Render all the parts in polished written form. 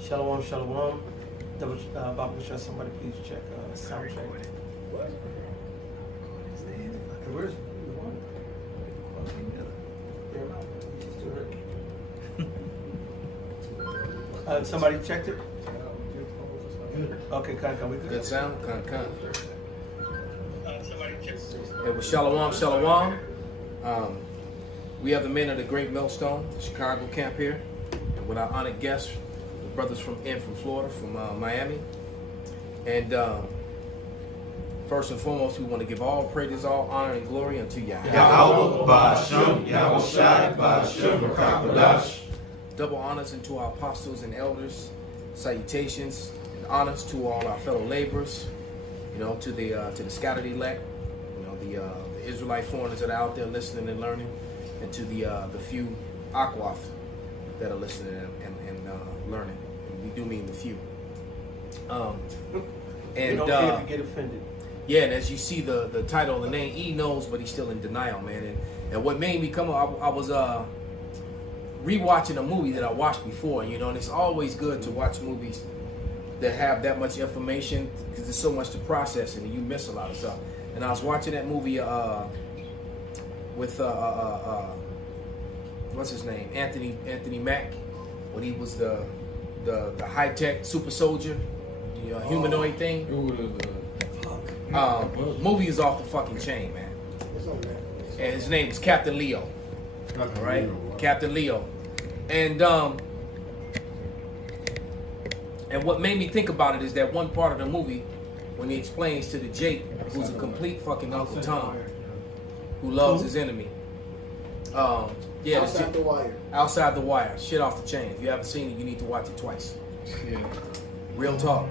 Shalom, shalom. Baba Shah, somebody please check sound check. What? Where's the one? Somebody checked it? Okay, come, we good. Good sound? Come. Somebody checked it. It was Shalom. We have the men of the Great Millstone, the Chicago camp here, and with our honored guests, the brothers from Florida, from Miami. And first and foremost, we want to give all praises, all honor, and glory unto Yahweh. Yahweh Ba'Shem, Yahweh Shai Ba'Shem, Rakakadash. Double honors unto our apostles and elders, salutations and honors to all our fellow laborers, to the scattered elect, the Israelite foreigners that are out there listening and learning, and to the few Akwaf that are listening and learning. And we do mean the few. And don't care if you get offended. Yeah, and as you see the title of the name, he knows, but he's still in denial, man. And what made me come up, I was rewatching a movie that I watched before, and it's always good to watch movies that have that much information because there's so much to process and you miss a lot of stuff. And I was watching that movie with what's his name, Anthony Mack, when he was the high-tech super soldier, the humanoid thing. Movie is off the fucking chain, man. And his name is Captain Leo. All right, Captain Leo. And what made me think about it is that one part of the movie when he explains to the Jake, who's a complete fucking Uncle Tom, who loves his enemy. Yeah, Outside the Wire. Outside the Wire. Shit off the chain. If you haven't seen it, you need to watch it twice. Yeah. Real talk.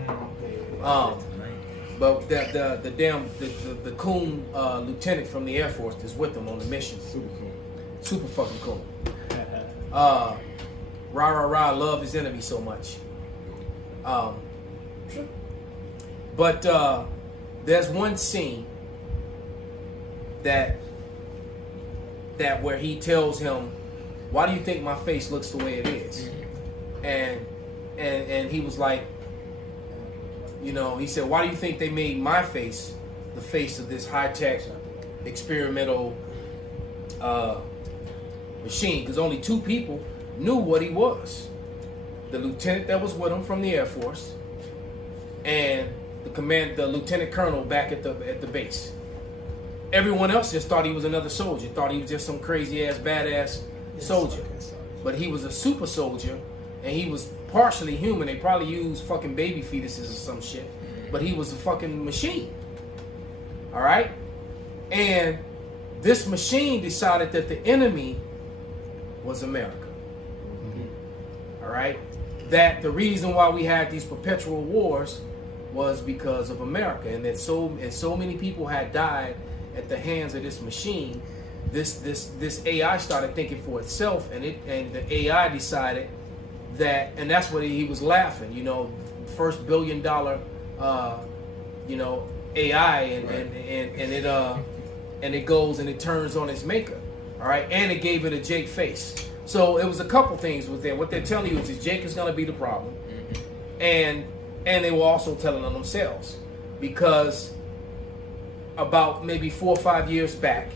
But the coon lieutenant from the Air Force is with him on the mission. Super cool. Super fucking cool. Rah rah rah, love his enemy so much. But there's one scene that where he tells him, "Why do you think my face looks the way it is?" And he was like, he said, "Why do you think they made my face the face of this high-tech experimental machine? Because only two people knew what he was. The lieutenant that was with him from the Air Force and the lieutenant colonel back at the base. Everyone else just thought he was another soldier, thought he was just some crazy-ass, badass soldier. But he was a super soldier, and he was partially human. They probably used fucking baby fetuses or some shit. But he was a fucking machine. All right? And this machine decided that the enemy was America. All right? That the reason why we had these perpetual wars was because of America, and that so many people had died at the hands of this machine. This AI started thinking for itself, and the AI decided that, and that's what he was laughing. First $1 billion, AI, and it goes and it turns on its maker. All right, and it gave it a Jake face. So it was a couple things with that. What they're telling you is that Jake is going to be the problem, and they were also telling on themselves, because about maybe 4 or 5 years back,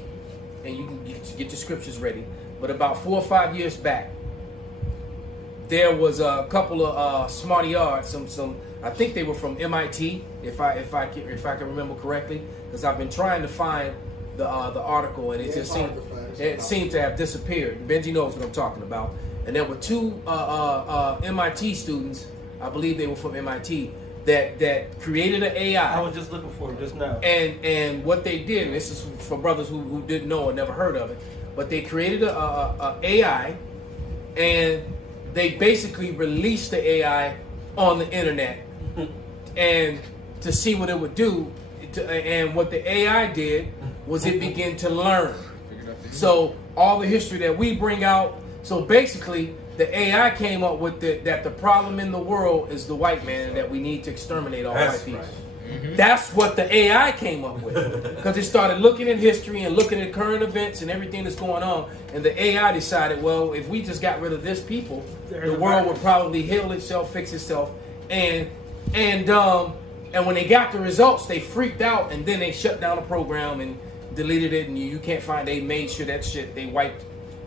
and you can get your scriptures ready, but about 4 or 5 years back, there was a couple of smarty yards, some I think they were from MIT, if I can remember correctly, because I've been trying to find the article, and it just seemed to have disappeared. Benji knows what I'm talking about. And there were two MIT students, I believe they were from MIT, that created an AI. I was just looking for it just now. And what they did, and this is for brothers who didn't know or never heard of it, but they created a AI, and they basically released the AI on the internet and to see what it would do. And what the AI did was it began to learn. So all the history that we bring out, so basically the AI came up with that the problem in the world is the white man, and that we need to exterminate all white people. That's what the AI came up with, because it started looking at history and looking at current events and everything that's going on, and the AI decided, well, if we just got rid of this people, the world would probably heal itself, fix itself, and when they got the results, they freaked out, and then they shut down the program and deleted it, and you can't find. They made sure that shit, they wiped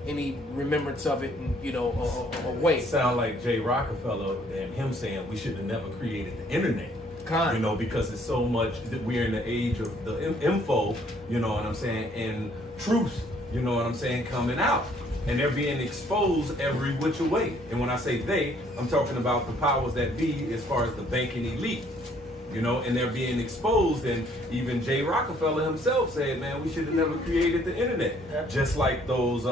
any remembrance of it, and away. Sound like Jay Rockefeller and him saying we should have never created the internet. Kind. Because it's so much that we're in the age of the info, you know what I'm saying, and truth, you know what I'm saying, coming out. And they're being exposed every which way. And when I say they, I'm talking about the powers that be as far as the banking elite. And they're being exposed, and even Jay Rockefeller himself said, man, we should have never created the internet. Yeah. Just like those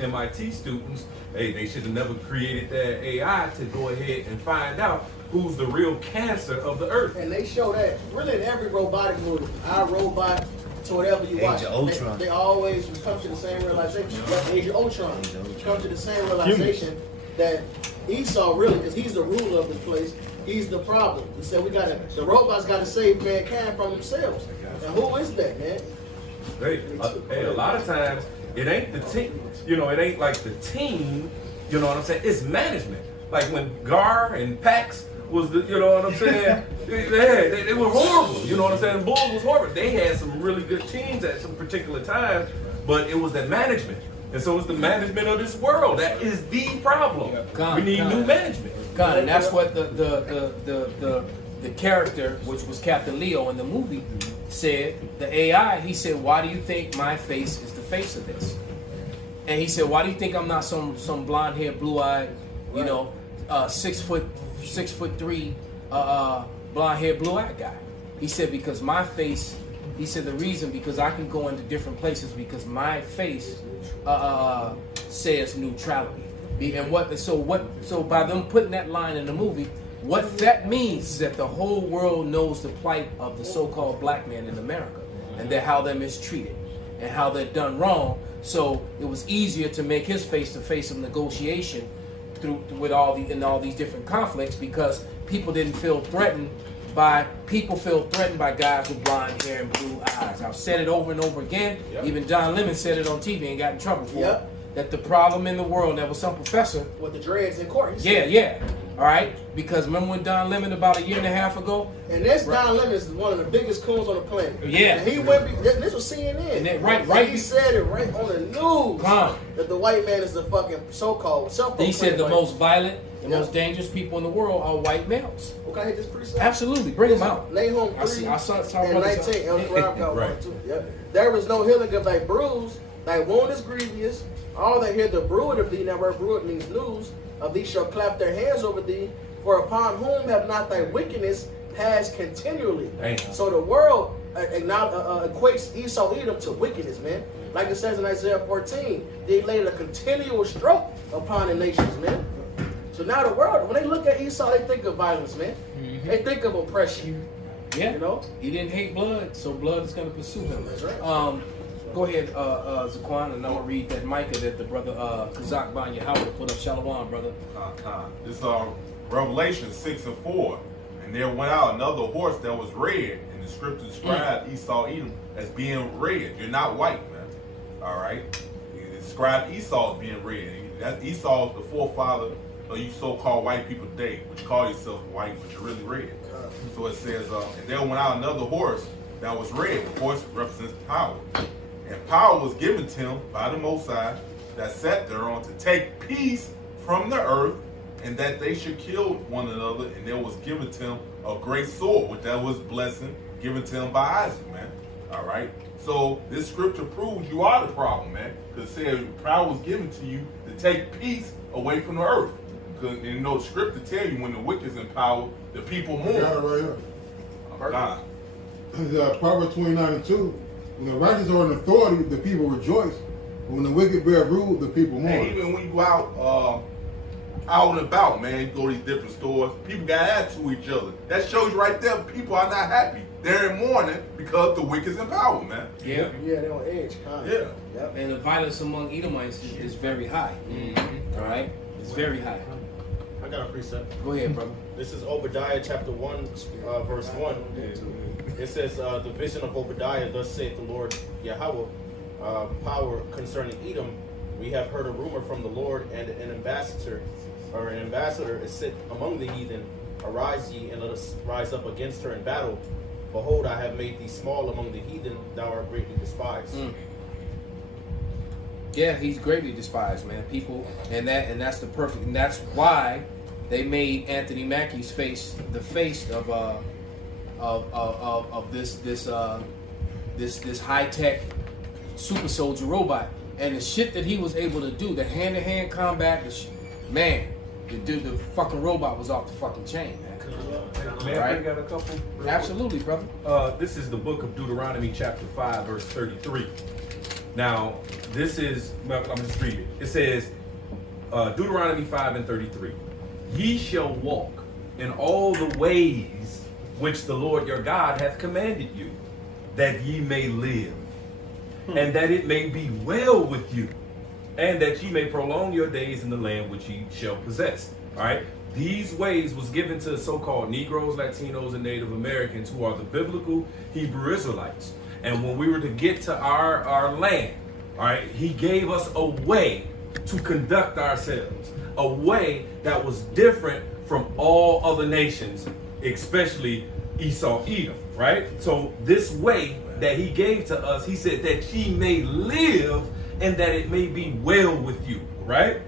MIT students, hey, they should have never created that AI to go ahead and find out who's the real cancer of the earth. And they show that really in every robotic movie, iRobot, to whatever you watch. Age of Ultron. They always come to the same realization. Age of Ultron. Come to the same realization that Esau really, because he's the ruler of this place, he's the problem. He said the robots got to save mankind from themselves. And who is that, man? Hey, a lot of times it ain't the team. It ain't like the team. You know what I'm saying? It's management. Like when Gar and Pax was the, you know what I'm saying? they were horrible. You know what I'm saying? Bulls was horrible. They had some really good teams at some particular times, but it was the management. And so it's the management of this world that is the problem. We need new management. God, and that's what the character, which was Captain Leo in the movie, said. The AI, he said, why do you think my face is the face of this? And he said, why do you think I'm not some blonde haired, blue eyed, 6'3", blonde haired, blue eyed guy? He said, because my face, he said the reason, because I can go into different places because my face says neutrality. And so by them putting that line in the movie, what that means is that the whole world knows the plight of the so-called black man in America, and how they're mistreated and how they're done wrong. So it was easier to make his face the face of negotiation with all these different conflicts, because people didn't feel threatened by guys with blonde hair and blue eyes. I've said it over and over again. Yep. Even John Lemon said it on TV and got in trouble for it. That the problem in the world, there was some professor with the dreads in court. Yeah. All right, because remember when Don Lemon about a year and a half ago? And Don Lemon is one of the biggest coons on the planet. Yeah. And he went. This was CNN. And right. He said it right on the news that the white man is the fucking so-called self-proclaimed. He said the most violent, the most dangerous people in the world are white males. Okay, I hit this pretty soon. Absolutely, bring them out. Lay home 3 I saw and 19. El Quran got one too. Yep. There was no healing of thy bruise, thy wound is grievous. All that hear the bruit of thee, that word bruit means news, of thee shall clap their hands over thee, for upon whom have not thy wickedness passed continually. Damn. So the world equates Esau Edom to wickedness, man. Like it says in Isaiah 14, they laid a continual stroke upon the nations, man. So now the world, when they look at Esau, they think of violence, man. Mm-hmm. They think of oppression. Yeah, he didn't hate blood, so blood is going to pursue him. That's right. Go ahead, Zaquan, and I'm going to read that Micah that the brother Kazak Banya Howard put up. Shalom, brother. It's Revelation 6:4. And there went out another horse that was red, and the scripture described Esau Edom as being red. You're not white, man. All right? It described Esau as being red. That Esau is the forefather of you so-called white people today, which call yourself white, but you're really red. So it says, and there went out another horse that was red. The horse represents power. And power was given to him by the Most High that sat thereon to take peace from the earth, and that they should kill one another. And there was given to him a great sword, which that was blessing given to him by Isaac, man. All right. So this scripture proves you are the problem, man. Because it says power was given to you to take peace away from the earth. Because the scripture tell you when the wicked is in power, the people mourn. Got it right here. Nah. It's Proverbs 29:2. When the righteous are in authority, the people rejoice. But when the wicked bear rule, the people mourn. And even when you go out and about, man, you go to these different stores, people got attitude to each other. That shows you right there, people are not happy. They're in mourning because the wicked's in power, man. Yeah. Yeah, they're on edge, kind of. Yeah. Yep. And the violence among Edomites is very high. Mm-hmm. All right? It's very high. I got a precept. Go ahead, brother. This is Obadiah chapter 1, verse 1. It says, the vision of Obadiah, thus saith the Lord Yahweh, power concerning Edom. We have heard a rumor from the Lord, and an ambassador is sit among the heathen. Arise ye, and let us rise up against her in battle. Behold, I have made thee small among the heathen, thou art greatly despised. Yeah, he's greatly despised, man. People, and that's the perfect, and that's why they made Anthony Mackie's face the face of this high tech super soldier robot, and the shit that he was able to do, the hand to hand combat, man, the fucking robot was off the fucking chain, man. Man, I got a couple. Absolutely, brother. This is the book of Deuteronomy, chapter 5, verse 33. Now, this is, I'm just read it. It says, Deuteronomy 5 and 33. Ye shall walk in all the ways which the Lord your God hath commanded you, that ye may live, and that it may be well with you, and that ye may prolong your days in the land which ye shall possess. All right? These ways was given to so-called Negroes, Latinos, and Native Americans, who are the biblical Hebrew Israelites. And when we were to get to our land, all right, he gave us a way to conduct ourselves, a way that was different from all other nations, especially Esau, Edom, right? So this way that he gave to us, he said that ye may live and that it may be well with you, right?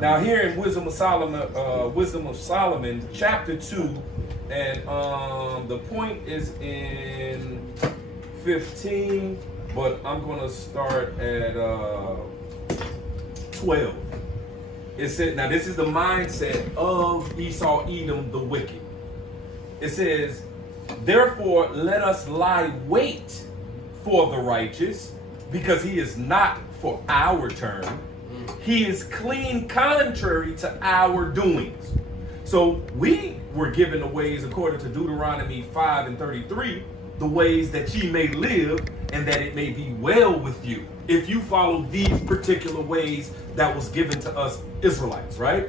Now here in Wisdom of Solomon, chapter 2, and the point is in 15, but I'm going to start at 12. It said, now this is the mindset of Esau, Edom, the wicked. It says, therefore let us lie wait for the righteous, because he is not for our turn. He is clean contrary to our doings. So we were given the ways, according to Deuteronomy 5 and 33, the ways that ye may live and that it may be well with you, if you follow these particular ways that was given to us Israelites, right?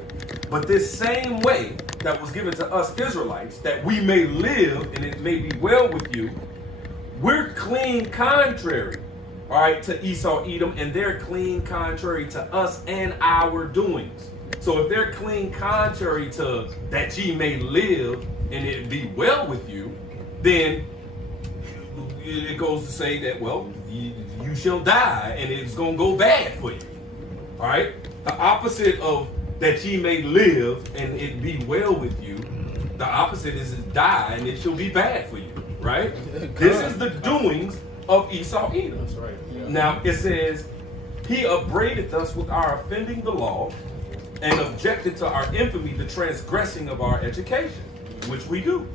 But this same way that was given to us Israelites, that we may live and it may be well with you, we're clean contrary, all right, to Esau, Edom, and they're clean contrary to us and our doings. So if they're clean contrary to that ye may live and it be well with you, then it goes to say that, well, you shall die and it's going to go bad for you. All right? The opposite of that ye may live and it be well with you, the opposite is die and it shall be bad for you. Right? This is the doings of Esau, Edom. That's right. Yeah. Now it says, he upbraideth us with our offending the law and objected to our infamy, the transgressing of our education, which we do.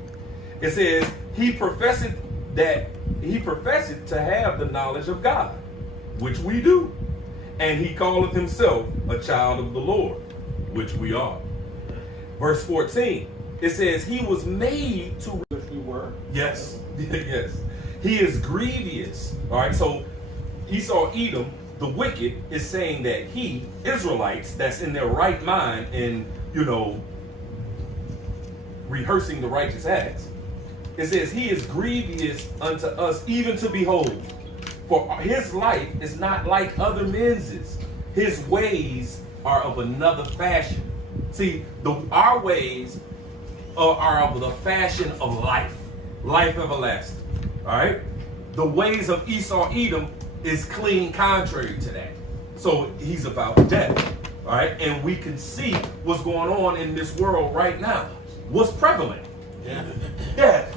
It says, he professed to have the knowledge of God, which we do. And he calleth himself a child of the Lord, which we are. Verse 14, it says, he was made to... Which we were. Yes. Yes. He is grievous. All right. So Esau, Edom, the wicked, is saying that he, Israelites, that's in their right mind and, rehearsing the righteous acts, it says he is grievous unto us even to behold. For his life is not like other men's. His ways are of another fashion. See, our ways are of the fashion of life. Life everlasting. All right? The ways of Esau, Edom is clean contrary to that. So he's about death. All right? And we can see what's going on in this world right now. What's prevalent? Yeah. Death,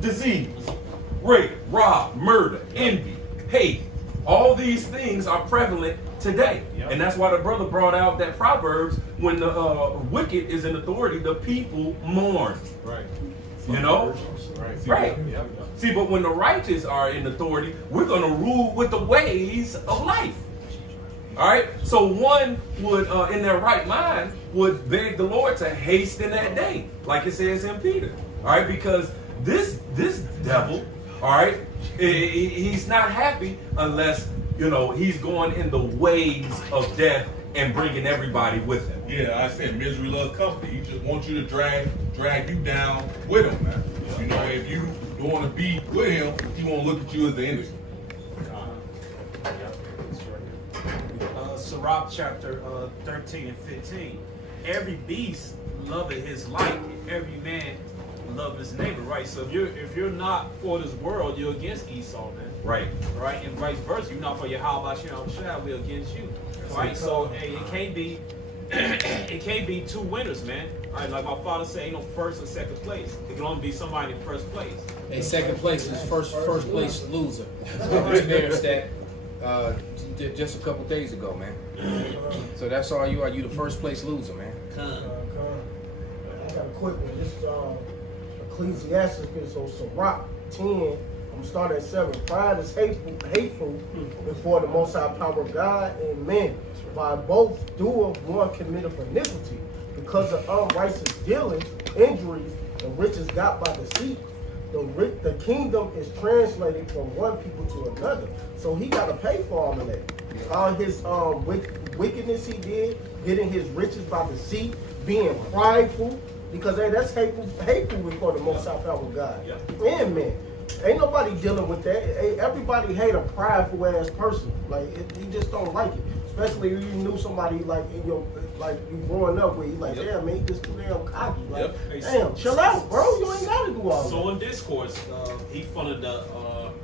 disease, rape, rob, murder, envy, hate. All these things are prevalent today. Yep. And that's why the brother brought out that Proverbs, when the wicked is in authority, the people mourn. Right. You know? Right. Right. Yep. See, but when the righteous are in authority, we're going to rule with the ways of life. All right? So one would, in their right mind, would beg the Lord to hasten that day, like it says in Peter. All right? Because this devil, all right, he's not happy unless, he's going in the ways of death and bringing everybody with him. Yeah, I said misery loves company. He just wants you to drag you down with him, man. You know, if you don't want to be with him, he won't look at you as the enemy. Sirach chapter 13 and 15. Every beast loveth his like, and every man love his neighbor, right? So if you're not for this world, you're against Esau, man. Right. Right? And vice versa. You're not for Yahweh Shem Shai, we're against you. Right? So hey, it can't be two winners, man. Right? Like my father said, ain't no first or second place. It can only be somebody in first place. And second place is first place loser. I experienced that just a couple days ago, man. So that's all you are. You the first place loser, man. I got a quick one. This is Ecclesiastes, so Sirach 10. I'm gonna start at 7. Pride is hateful before the Most High power of God and men. By both doer one committeth iniquity, because of unrighteous dealings, injuries, and riches got by deceit. The kingdom is translated from one people to another. So he got to pay for all of that. All his wickedness he did, getting his riches by deceit, being prideful, because hey, that's hateful before the Most High power of God. And man, ain't nobody dealing with that. Hey, everybody hate a prideful ass person. Like you just don't like it. Especially if you knew somebody like in your you growing up with, you like, damn man, he just too damn cocky. Like, damn, chill out, bro. You ain't gotta do all that. So in discourse, he funded the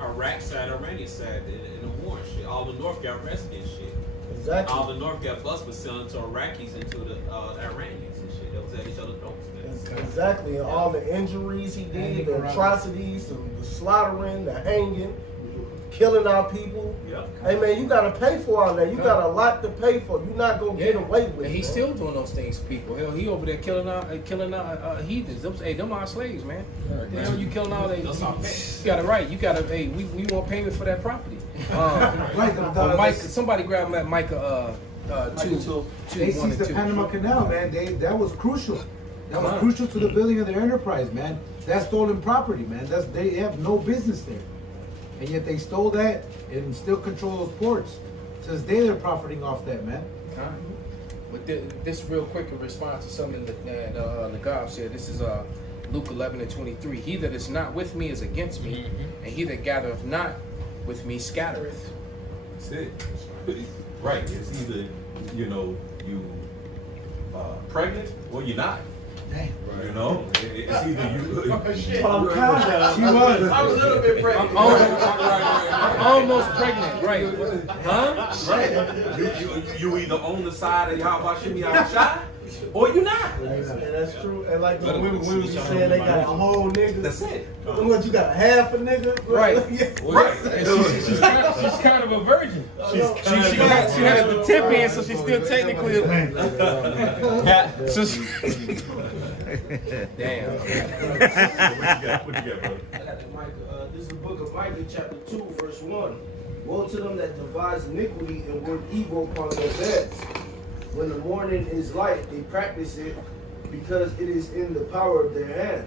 Iraq side, Iranian side in the war and shit. All the North got arrested and shit. Exactly. All the North got busted for selling to Iraqis and to the Iranians and shit. That was at each other's throats, man. Exactly, and all the injuries he did, the atrocities, the slaughtering, the hanging, killing our people. Yep. Hey man, you gotta pay for all that. You got a lot to pay for. You're not gonna get away with it. And he's man. still doing those things to people. Hell, he over there killing our heathens. Them our slaves, man. The hell you killing all that? You got it right. You got to. Hey, we want payment for that property. Somebody grab that Micah 2. They seized the Panama Canal, man. That was crucial. That was crucial to the building of their enterprise, man. That's stolen property, man. They have no business there. And yet they stole that and still control those ports. To this day they're profiting off that, man. But this real quick in response to something that Nagab said. This is Luke 11 and 23. He that is not with me is against me, and he that gathereth not with me scattereth. That's it. Right. It's either, you pregnant or you're not. You know, it's either you. She was. I was a little bit pregnant. I'm almost pregnant, right? Huh? Right. You either on the side of Yahweh Shem Shai or you not. Yeah, that's true. And like the women be saying they got a whole nigga. That's it. What, you got a half a nigga? Right. Right. She's kind of a virgin. She had the tip in, so she's still technically damn. What you got, bro? I got the Micah. This is the book of Micah, chapter 2, verse 1. Woe to them that devise iniquity and work evil upon their beds. When the morning is light, they practice it because it is in the power of their hand.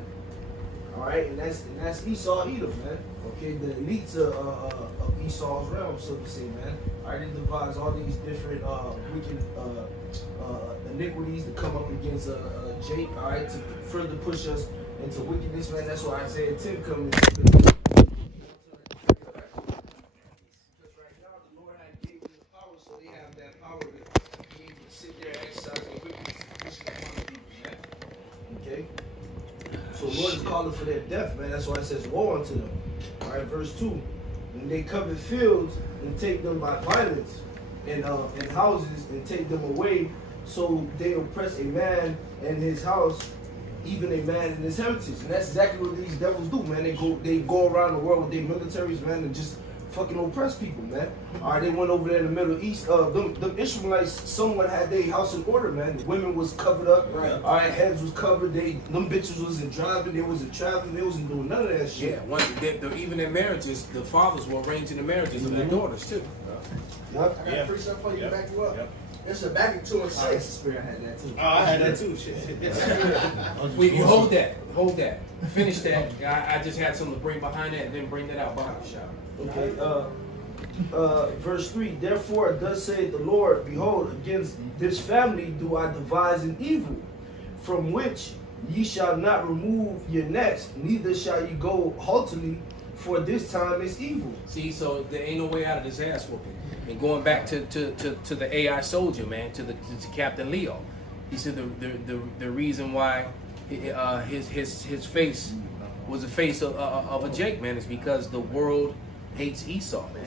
All right, and that's Esau, Edom, man. Okay, the elites of Esau's realm, so to say, man. All right, they devise all these different wicked iniquities to come up against Jake. All right, to further push us into wickedness, man. That's why Isaiah 10 comes in. So the Lord is calling for their death, man. That's why it says woe unto them. All right, verse 2. When they covet fields and take them by violence, and houses and take them away, so they oppress a man and his house, even a man and his heritage. And that's exactly what these devils do, man. They go around the world with their militaries, man, and just fucking oppress people, man. All right, they went over there in the Middle East. Them Ishmaelites somewhat had their house in order, man. The women was covered up. Right. All right, heads was covered. Them bitches wasn't driving. They wasn't traveling. They wasn't doing none of that shit. Yeah, even in marriages, the fathers were arranging the marriages of their daughters too. Yep. I got a free stuff for you to back you up. This is back in 2 and 6. Spirit had that too. Oh, I had that too. Shit. Wait, you hold that. Finish that. I just had something to bring behind that, and then bring that out behind the shop. Okay. verse 3, therefore thus saith the Lord, behold, against this family do I devise an evil, from which ye shall not remove your necks, neither shall ye go haughtily, for this time is evil. See, so there ain't no way out of this ass whooping. And going back to the AI soldier, man, to Captain Leo, he said the reason why his face was the face of a Jake, man, is because the world hates Esau, man.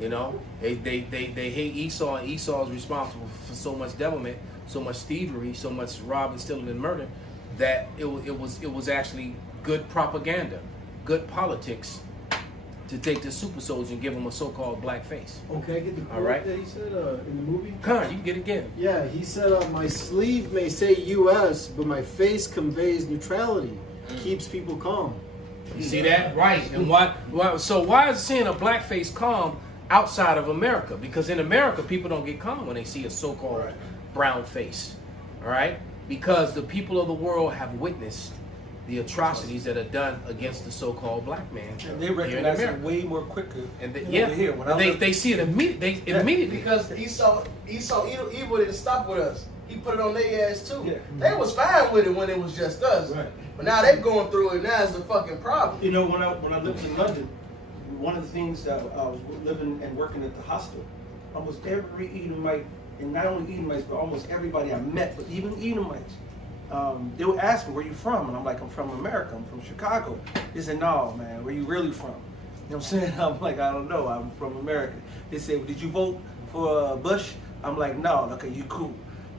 You know, they hate Esau, and Esau is responsible for so much devilment, so much thievery, so much robbing, stealing, and murder, that it was actually good propaganda, good politics, to take the super soldier and give him a so-called black face. Okay, I get the quote right. that he said in the movie? Come on, you can get it again. Yeah, he said, my sleeve may say U.S., but my face conveys neutrality, keeps people calm. You see that? Right. And so why is seeing a black face calm outside of America? Because in America, people don't get calm when they see a so-called brown face. All right? Because the people of the world have witnessed the atrocities that are done against the so-called black man. And they recognize it way more quicker. And they see it immediately. Because Esau evil didn't stop with us. He put it on their ass too. Yeah. They was fine with it when it was just us. Right. But now they going through it. Now it's the fucking problem. You know, when I lived in London, one of the things that I was living and working at the hostel, almost every Edomite, and not only Edomites, but almost everybody I met, but even Edomites, they would ask me, where you from? And I'm like, I'm from America. I'm from Chicago. They said, no, man, where you really from? You know what I'm saying? I'm like, I don't know. I'm from America. They said, well, did you vote for Bush? I'm like, no. Okay, you cool.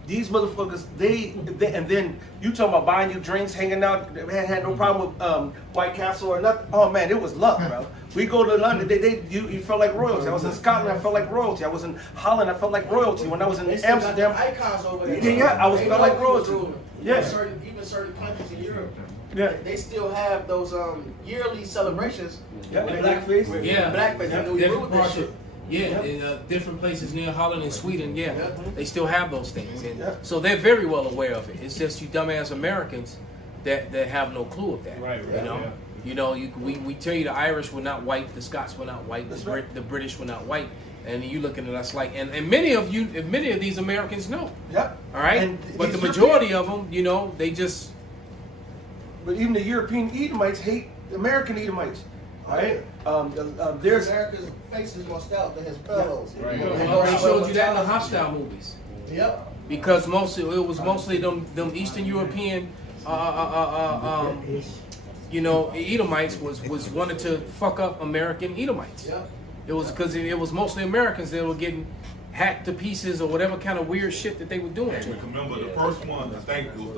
These motherfuckers, they and then you talking about buying you drinks, hanging out, had no problem with White Castle or nothing. Oh man, it was luck, bro. We go to London, you felt like royalty. I was in Scotland, I felt like royalty. I was in Holland, I felt like royalty. When I was in Amsterdam, icons over there. Yeah, I felt like royalty. Yeah. Even certain countries in Europe, yeah, they still have those yearly celebrations. Yeah, blackface. Yeah, blackface. Yeah. I know we ruled that shit. Yeah, in different places near Holland and Sweden, they still have those things, and so they're very well aware of it. It's just you dumbass Americans that have no clue of that. Right. You know, we tell you the Irish were not white, the Scots were not white, the British were not white, and you looking at us like, and many of these Americans know. Yeah. All right. But the majority of them, you know, they just. But even the European Edomites hate American Edomites. Right? There's America's face is more stout than his fellows. Right. They showed you that in the hostile movies. Yep. Because it was mostly them Eastern European, you know, Edomites was wanted to fuck up American Edomites. Yep. It was because it was mostly Americans that were getting hacked to pieces or whatever kind of weird shit that they were doing to them. Remember the first one? I think it was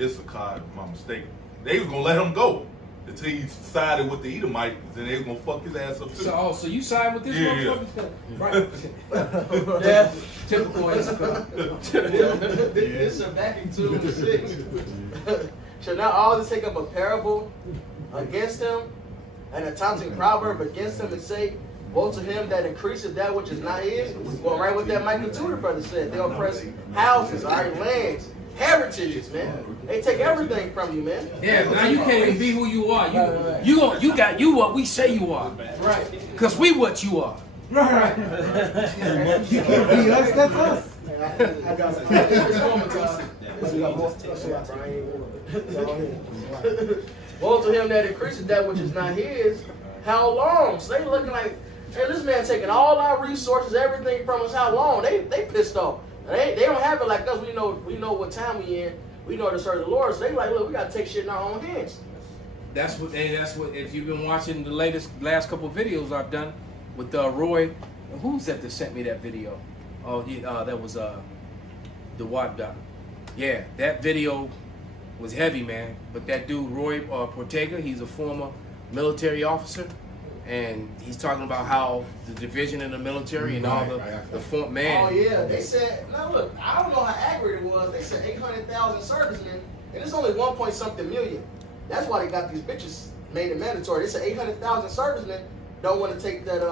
Issachar, if I'm not mistaken. They was gonna let him go until he sided with the Edomites, and they was gonna fuck his ass up too. So you side with this motherfucker? Right. Yeah. Typical Issachar. This is back in 206. Shall not all this take up a parable against him, and a taunting proverb against him, and say, woe to him that increaseth that which is not his? Well, right what that Michael Tudor brother said. They'll oppress houses, our lands, heritages, man. They take everything from you, man. Yeah, now you can't even be who you are. You got what we say you are. Right. Because we what you are. Right. You can't be us, that's us. I got woe to him that increases that which is not his. How long? So they looking like, hey, this man taking all our resources, everything from us. How long? They pissed off. They don't have it like us. We know what time we in. We know to serve the Lord. So they like, look, we gotta take shit in our own hands. That's what. If you've been watching the last couple of videos I've done with Roy, who's that sent me that video? Oh, that was the Watt Doc. Yeah, that video was heavy, man. But that dude Roy Portega, he's a former military officer, and he's talking about how the division in the military and all the form man. Oh yeah, they said. Now look, I don't know how accurate it was. They said 800,000 servicemen, and it's only 1 point something million. That's why they got these bitches made it mandatory. They said 800,000 servicemen don't want to take that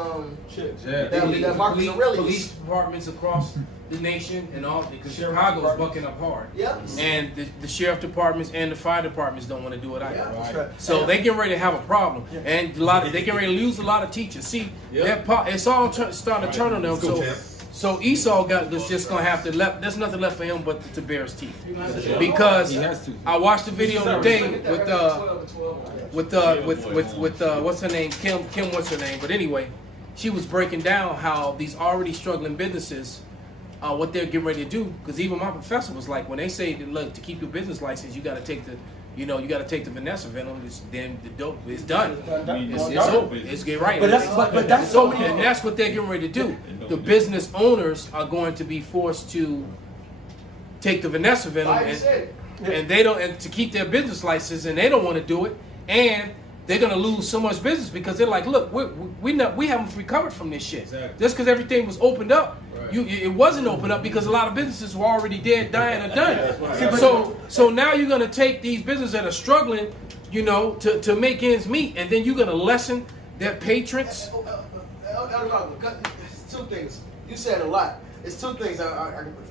shit. That Marcus Aurelius. Police departments across the nation and all because Chicago's bucking up hard. Yeah. And the sheriff departments and the fire departments don't want to do it either. Yeah. That's right. So they get ready to have a problem, and they get ready to lose a lot of teachers. See, it's all starting to turn on them. So Esau is just gonna have to left. There's nothing left for him but to bare his teeth. Because I watched the video today with what's her name, Kim what's her name? But anyway, she was breaking down how these already struggling businesses. What they're getting ready to do, because even my professor was like, when they say that, look, to keep your business license, you got to take the, you got to take the Vanessa venom. Then the dope is done. It's over. It's get right. But that's so, and that's what they're getting ready to do. The business owners are going to be forced to take the Vanessa venom, and they don't, and to keep their business license, and they don't want to do it, and they're gonna lose so much business because they're like, look, we haven't recovered from this shit. Exactly. Just because everything was opened up, it wasn't opened up because a lot of businesses were already dead, dying, or done. So now you're gonna take these businesses that are struggling, to make ends meet, and then you're gonna lessen their patrons. It's two things. You said a lot. It's two things I remember.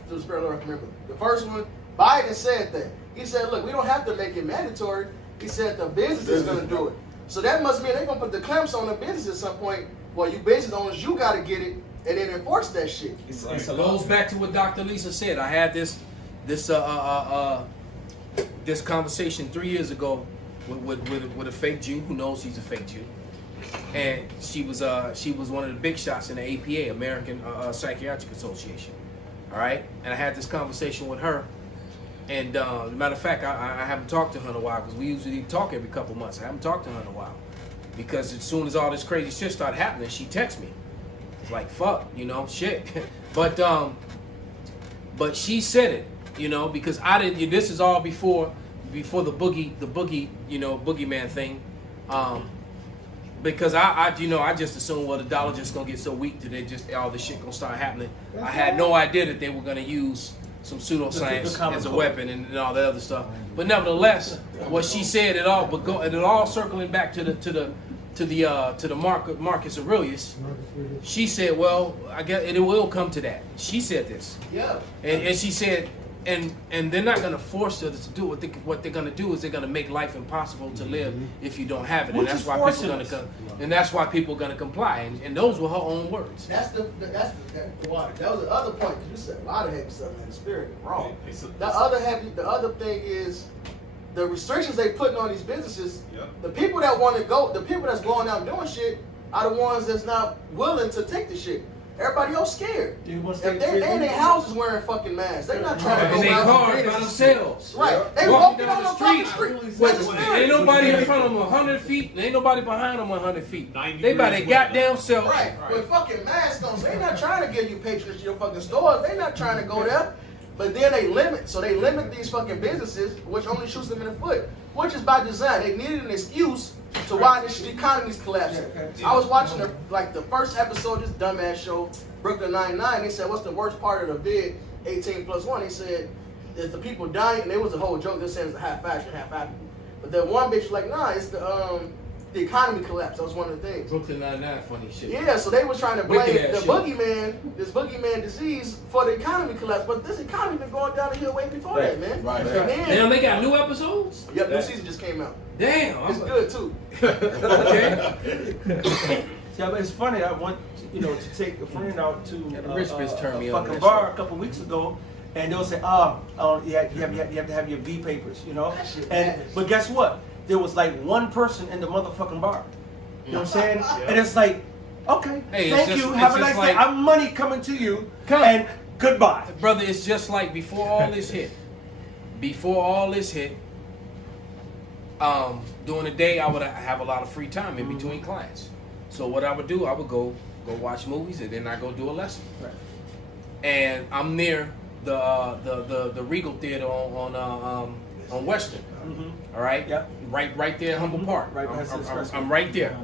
The first one, Biden said that. He said, look, we don't have to make it mandatory. He said the business is going to do it. So that must mean they're going to put the clamps on the business at some point. Well, you business owners, you got to get it and then enforce that shit. It goes back to what Dr. Lisa said. I had this conversation 3 years ago with a fake Jew who knows he's a fake Jew, and she was one of the big shots in the APA, American Psychiatric Association. All right, and I had this conversation with her. And matter of fact, I haven't talked to her in a while because we usually talk every couple months. I haven't talked to her in a while because as soon as all this crazy shit started happening, she texts me. It's like, fuck, shit. But she said it, because I didn't. This is all before the boogie, boogeyman thing. Because I just assumed, well, the dollar just gonna get so weak that all this shit gonna start happening. I had no idea that they were gonna use some pseudoscience as a weapon and all that other stuff. But nevertheless, what she said it all circling back to the Marcus Aurelius. She said, well, I guess it will come to that. She said this. Yeah. And she said, and they're not going to force us to do it. What they're going to do is they're going to make life impossible to live if you don't have it, and that's why people are going to come. And that's why people are going to comply. And those were her own words. That was the other point. You said a lot of heavy stuff in the spirit. Wrong. The other thing is the restrictions they putting on these businesses. Yeah. The people that want to go, the people that's going out and doing shit, are the ones that's not willing to take the shit. Everybody else scared. If they in their houses wearing fucking masks, they not trying to go in their cars by themselves. Right. They walking down the fucking street. Ain't nobody in front of them 100 feet. Ain't nobody behind them 100 feet. They by their goddamn self. Right. With fucking masks on. They not trying to give you patronage to your fucking stores. They not trying to go there. But then they limit these fucking businesses, which only shoots them in the foot, which is by design. They needed an excuse to why this economy's collapsing. I was watching the first episode of this dumbass show, Brooklyn Nine-Nine. They said, what's the worst part of the bid, 18+1? They said, is the people dying? And it was a whole joke. They said it's a half faction, half apple. But then one bitch was like, nah, it's the economy collapsed. That was one of the things. Brooklyn Nine-Nine, funny shit. Yeah, so they were trying to blame this boogeyman disease for the economy collapse. But this economy been going down the hill way before that, man. Right. Damn, they got new episodes? Yep, new season just came out. Damn. It's good, too. Okay. Yeah, but it's funny. I want to take a friend out to a fucking bar a couple weeks ago, and they'll say, you have to have your V papers, but guess what? There was like one person in the motherfucking bar. You know what I'm saying? Yeah. And it's like, okay, thank you. Have a nice day. I'm money coming to you. And goodbye. Brother, it's just like before all this hit, during the day I would have a lot of free time in between clients. So what I would do, I would go watch movies, and then I go do a lesson. Right. And I'm near the Regal Theater on Western. Mm-hmm. All right. Yep. Right there, Humble Park. Right. I'm right there.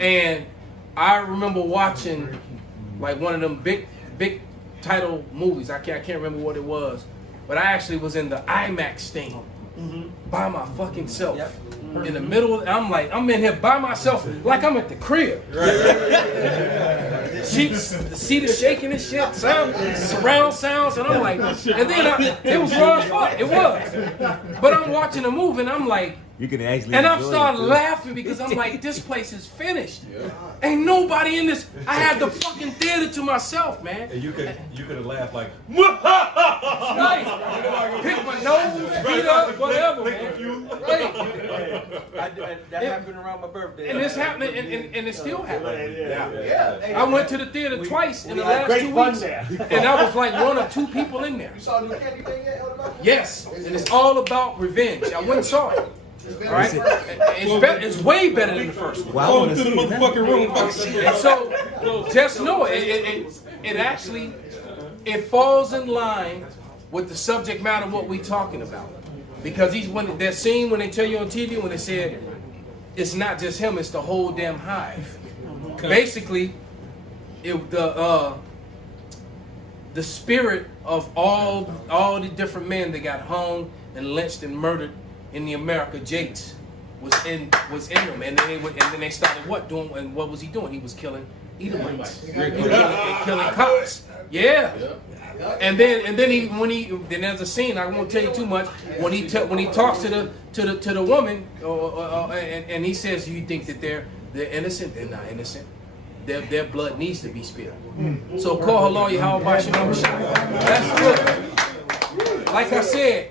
And I remember watching like one of them big title movies. I can't remember what it was, but I actually was in the IMAX thing by my fucking self. Yep. In the middle, I'm in here by myself, like I'm at the crib. see the shaking and shit, surround sounds, and I'm like, and then it was raw as fuck. It was. But I'm watching the movie and I'm like, you can actually and I'm starting laughing because I'm like, this place is finished. Ain't nobody in this. I had the fucking theater to myself, man. And you could have laughed like, right. Pick my nose, feet up, whatever, man. Right. That happened around my birthday. And this happened, and it's still happening. Yeah. I went to the theater twice in the last 2 weeks, and I was like one or two people in there. You saw the candy thing yet? Yes, and it's all about revenge. I went and saw it. Right? It's way better than the first one. Well, to the motherfucking room. And so, just know it actually, it falls in line with the subject matter of what we're talking about. Because that scene when they tell you on TV, when they said, it's not just him, it's the whole damn hive. Basically, the spirit of all the different men that got hung and lynched and murdered in the America Jakes was in them, and then they started doing, and what was he doing? He was killing Edomites, killing cops. Yeah. And then there's a scene, I won't tell you too much, when he talks to the woman, and he says, you think that they're innocent? They're not innocent. Their blood needs to be spilled. So call her lawyer, how about you? That's good. Like I said,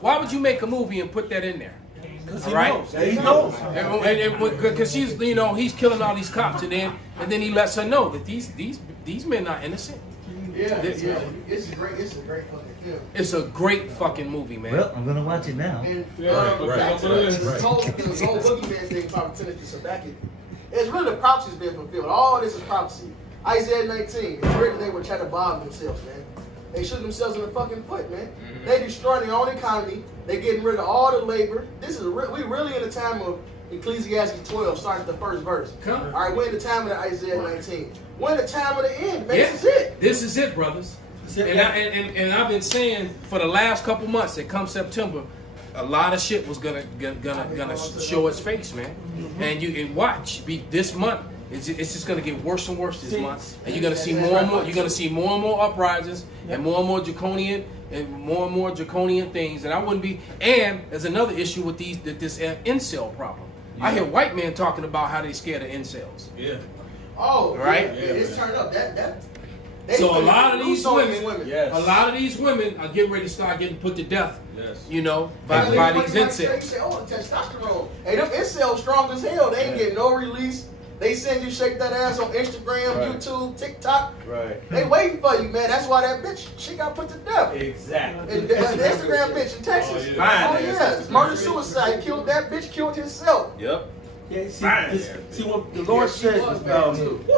why would you make a movie and put that in there? Because he knows. He knows. Because he's killing all these cops, and then he lets her know that these men are innocent. Yeah, it's a great fucking film. It's a great fucking movie, man. Well, I'm gonna watch it now. And this whole boogeyman thing probably Timothy Sabaki. It's really the prophecy's been fulfilled. All this is prophecy. Isaiah 19. It's written they were trying to bomb themselves, man. They shoot themselves in the fucking foot, man. They destroying their own economy. They getting rid of all the labor. We really in the time of Ecclesiastes 12, starting at the first verse. All right, we're in the time of Isaiah 19. We're in the time of the end, man. This is it. This is it, brothers. And I've been saying for the last couple months that come September, a lot of shit was gonna show its face, man. And you watch this month. It's just gonna get worse and worse this month, and you're gonna see more and more. You're gonna see more and more uprisings and more draconian things. And I wouldn't be. And there's another issue with this incel problem. I hear white men talking about how they scared of incels. Yeah. Oh, right. Yeah, it's turned up. So a lot of these women are getting ready to start getting put to death. Yes. By these incels. They say, oh, testosterone. Hey, them incels strong as hell. They ain't getting no release. They send you shake that ass on Instagram, YouTube, TikTok. Right. They waiting for you, man. That's why that bitch, she got put to death. Exactly. And the Instagram bitch in Texas. Oh yeah. Murder suicide. Killed that bitch, killed himself. Yep. Yeah, see what the Lord said,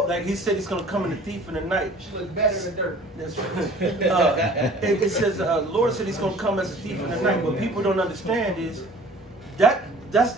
like he said he's going to come in the thief in the night. She looks better in the dirt. That's right. It says, the Lord said he's going to come as a thief in the night. What people don't understand is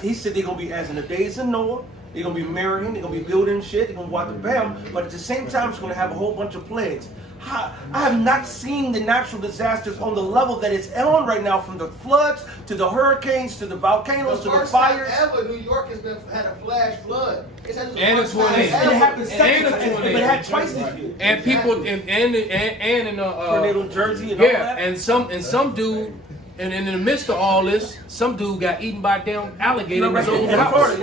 he said they're going to be as in the days of Noah. They're going to be marrying, they're going to be building shit, they're going to walk the bam, but at the same time, it's going to have a whole bunch of plagues. I have not seen the natural disasters on the level that it's on right now, from the floods to the hurricanes to the volcanoes to the fires. Ever New York has had a flash flood. And a tornado. It happened second, but it had twice this year. And people and in tornado Jersey and all that. And some dude. And in the midst of all this, some dude got eaten by a damn alligator in his own house.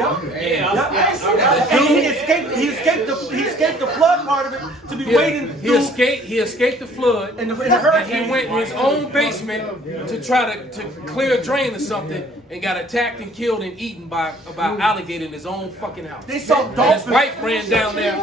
He escaped the flood part of it to be waiting. He escaped the flood, and he went in his own basement to try to clear a drain or something, and got attacked and killed and eaten by alligator in his own fucking house. They saw dolphins. His wife ran down there.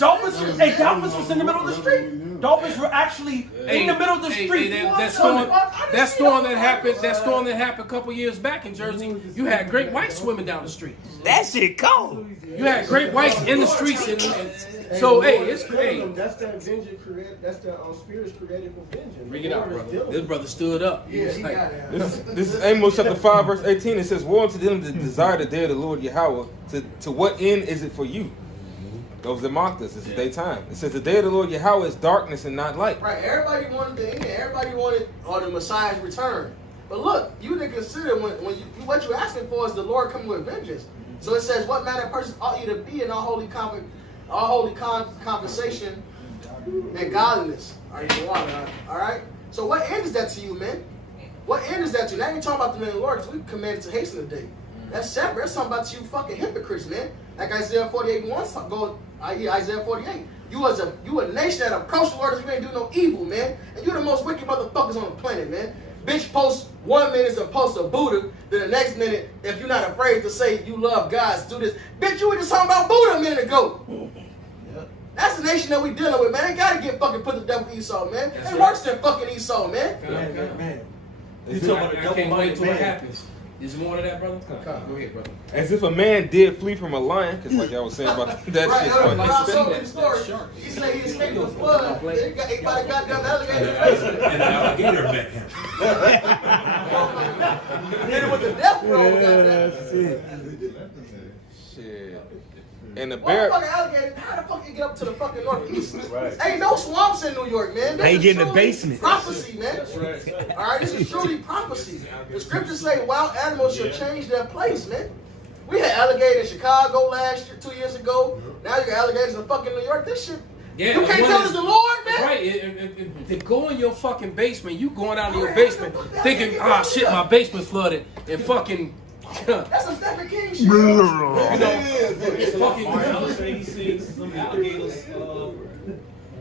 Dolphins was in the middle of the street. Dolphins were actually in the middle of the street. That storm that happened a couple years back in Jersey, you had great whites swimming down the street. That shit cold. You had great whites in the streets, so it's crazy. That's that vengeance created. That's the spirits created for vengeance. Bring it out, brother. This brother stood up. This is Amos chapter 5 verse 18. It says, "Woe unto them that desire the day of the Lord Yahweh. To what end is it for you? Those that mocked us. It's daytime. It says the day of the Lord Yahweh is darkness and not light." Right. Everybody wanted the end. Everybody wanted the Messiah's return. But look, you didn't consider what you're asking for is the Lord coming with vengeance. So it says, "What manner of person ought you to be in all holy all holy conversation and godliness are in the water. All right. So what end is that to you, man? What end is that to you? Now you talking about the men of the Lord, because we commanded to hasten the day. That's separate. That's talking about you fucking hypocrites, man. Like Isaiah 48:1 go. Isaiah 48. You a nation that approached the Lord as you ain't do no evil, man. And you the most wicked motherfuckers on the planet, man. Bitch post 1 minute and post a Buddha, then the next minute, if you're not afraid to say you love God, do this. Bitch, you were just talking about Buddha a minute ago. That's the nation that we dealing with, man. They gotta get fucking put to death with Esau, man. It worse than fucking Esau, man. Man. You talking about I can't wait till it happens. Is there more to that, brother? Go ahead, brother. As if a man did flee from a lion, because like I was saying about that Right, shit. when I saw the story, he said he escaped the flood. He got a goddamn alligator basement. And an alligator met him. Hit him with the death roll, goddamn. Shit. And the What bear. the fucking alligator? How the fuck you get up to the fucking northeast? Ain't no swamps in New York, man. They This get is in the truly basement. Prophecy, man. All right, this is truly prophecy. The scriptures say wild animals shall change their place, man. We had alligators in Chicago last year, 2 years ago. Now you got alligators in fucking New York. This shit. Yeah, You can't tell us the Lord, man. Right. To go in your fucking basement, you going out in your basement thinking, ah, shit, my basement flooded, and fucking. That's some Stephen King shit. It's fucking. I was saying he seen some alligators.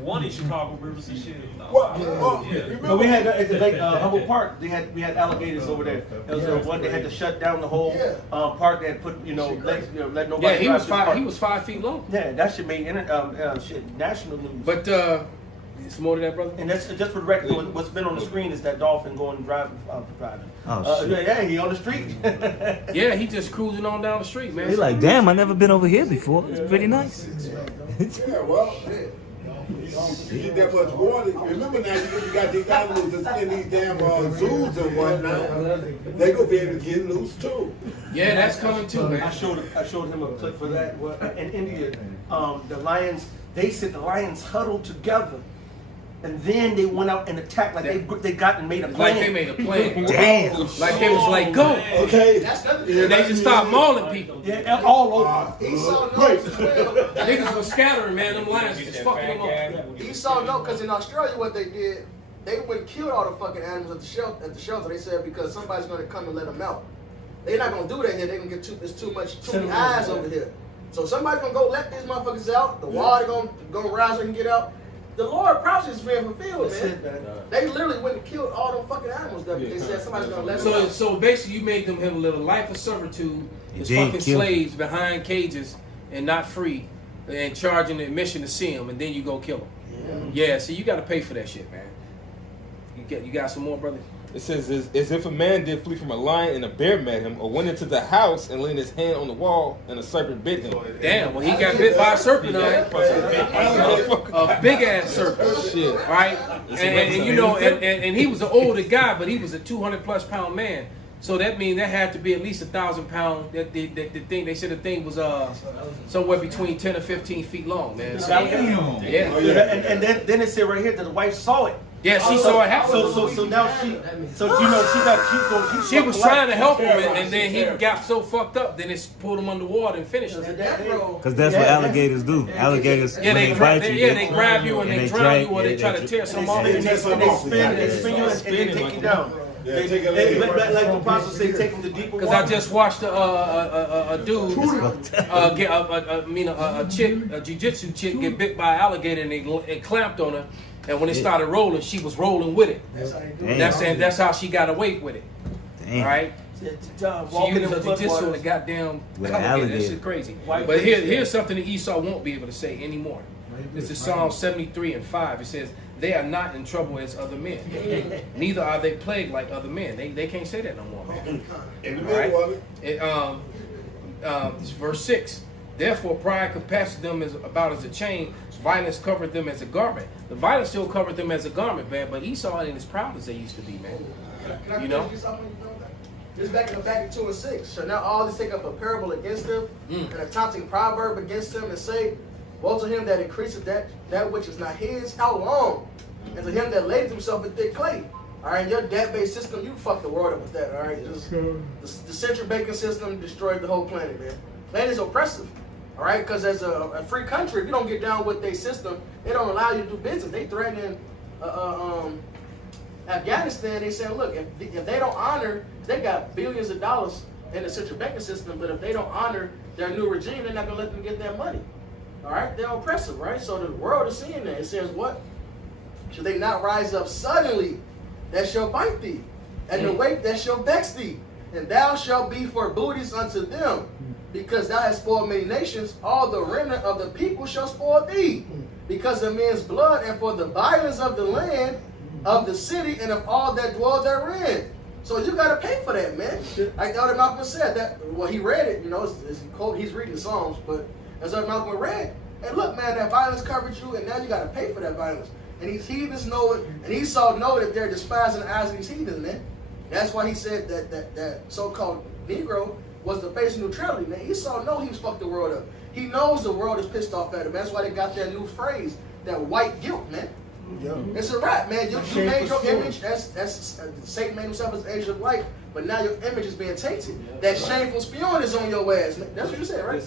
One in Chicago Rivers and shit. But we had like Humboldt Park. We had alligators over there. There was one they had to shut down the whole park. They had put let nobody. Yeah, drive he was 5 feet long. Yeah, that shit made national news. But it's more to that, brother. And that's just for the record. What's been on the screen is that dolphin going driving. Yeah, he on the street. Yeah, he just cruising on down the street, man. He's like, damn, I never been over here before. It's pretty nice. Yeah, well, you get that much water. Remember now, you got these animals that's in these damn zoos and whatnot. They gonna be able to get loose too. Yeah, that's coming too, man. I showed him a clip for that. Well, in India, the lions. They said the lions huddled together, and then they went out and attacked. Like they got and made a plan. Like they made a plan. Damn. Like they was like, go. Okay. And they just stopped mauling people. Yeah, all over. Esau knows as well. Niggas was scattering, man. Them lions just fucking them up. Esau know, because in Australia what they did, they went and killed all the fucking animals at the shelter. They said because somebody's gonna come and let them out. They're not gonna do that here. They gonna get too many eyes over here. So somebody's gonna go let these motherfuckers out. The water gonna rise and get out. The Lord prophecy is being fulfilled, man. They literally went and killed all them fucking animals. They said somebody's gonna let them out. So basically, you made them live a life of servitude as They fucking killed slaves behind cages and not free, and charging admission to see them, and then you go kill them. Yeah, so you got to pay for that shit, man. You got some more, brother? It says, as if a man did flee from a lion and a bear met him, or went into the house and leaned his hand on the wall and a serpent bit him. Damn, well, he got bit by a serpent, a big ass serpent. Shit. Right? And you know, and he was an older guy, but he was a 200+ pound man. So that means that had to be at least 1,000 pounds. That the thing, they said the thing was somewhere between 10 or 15 feet long, man. So, yeah. And then it said right here that the wife saw it. Yeah, she saw it happen. So now she was trying to help him, and then he got so fucked up, then it pulled him underwater and finished him. Because that's what alligators do. Alligators, yeah, when they bite you, they grab you and they drown you, or they try to tear some off. They spin you and they take you down. Like the apostle say, take them to deeper water. Because I just watched a dude, a chick, a jiu-jitsu chick, get bit by an alligator, and they clamped on her. And when it started rolling, she was rolling with it. That's how she got away with it. Damn. All right. She used her jiu-jitsu and the goddamn with an alligator. alligator. That shit crazy. But here's something that Esau won't be able to say anymore. This is Psalm 73:5. It says, "They are not in trouble as other men, neither are they plagued like other men." They can't say that no more, man. All right. Verse 6. Therefore, pride compassed them about as a chain. Violence covered them as a garment. The violence still covered them as a garment, man. But Esau ain't as proud as they used to be, man. You know. This back in 2:6. So now all this take up a parable against them and a taunting proverb against them, and say, "Woe to him that increases that which is not his, how long? And to him that lays himself in thick clay." All right, your debt-based system, you fucked the world up with that. All right, just the central banking system destroyed the whole planet, man. Land is oppressive. All right, because as a free country, if you don't get down with their system, they don't allow you to do business. They threatening Afghanistan. They saying, look, if they don't honor, they got billions of dollars in the central banking system, but if they don't honor their new regime, they're not gonna let them get their money. All right, they're oppressive, right? So the world is seeing that. It says, what? Should they not rise up suddenly that shall bite thee, and the weight that shall vex thee, and thou shalt be for booties unto them, because thou hast spoiled many nations, all the remnant of the people shall spoil thee, because of men's blood, and for the violence of the land, of the city, and of all that dwell therein. So you got to pay for that, man. Like Elder Malcolm said, that, well, he read it, you know, he's reading the Psalms, but as Elder Malcolm read, and look, man, that violence covered you, and now you got to pay for that violence. And these heathens know it, and Esau know that they're despising the eyes of these heathens, man. That's why he said that so-called Negro was the face of neutrality. Now, Esau know he's fucked the world up. He knows the world is pissed off at him. That's why they got that new phrase, that white guilt, man. Yeah. It's a wrap, man. You made your image. That's Satan made himself as the age of light, but now your image is being tainted. Yeah. That shameful spewing is on your ass. That's what you said, right?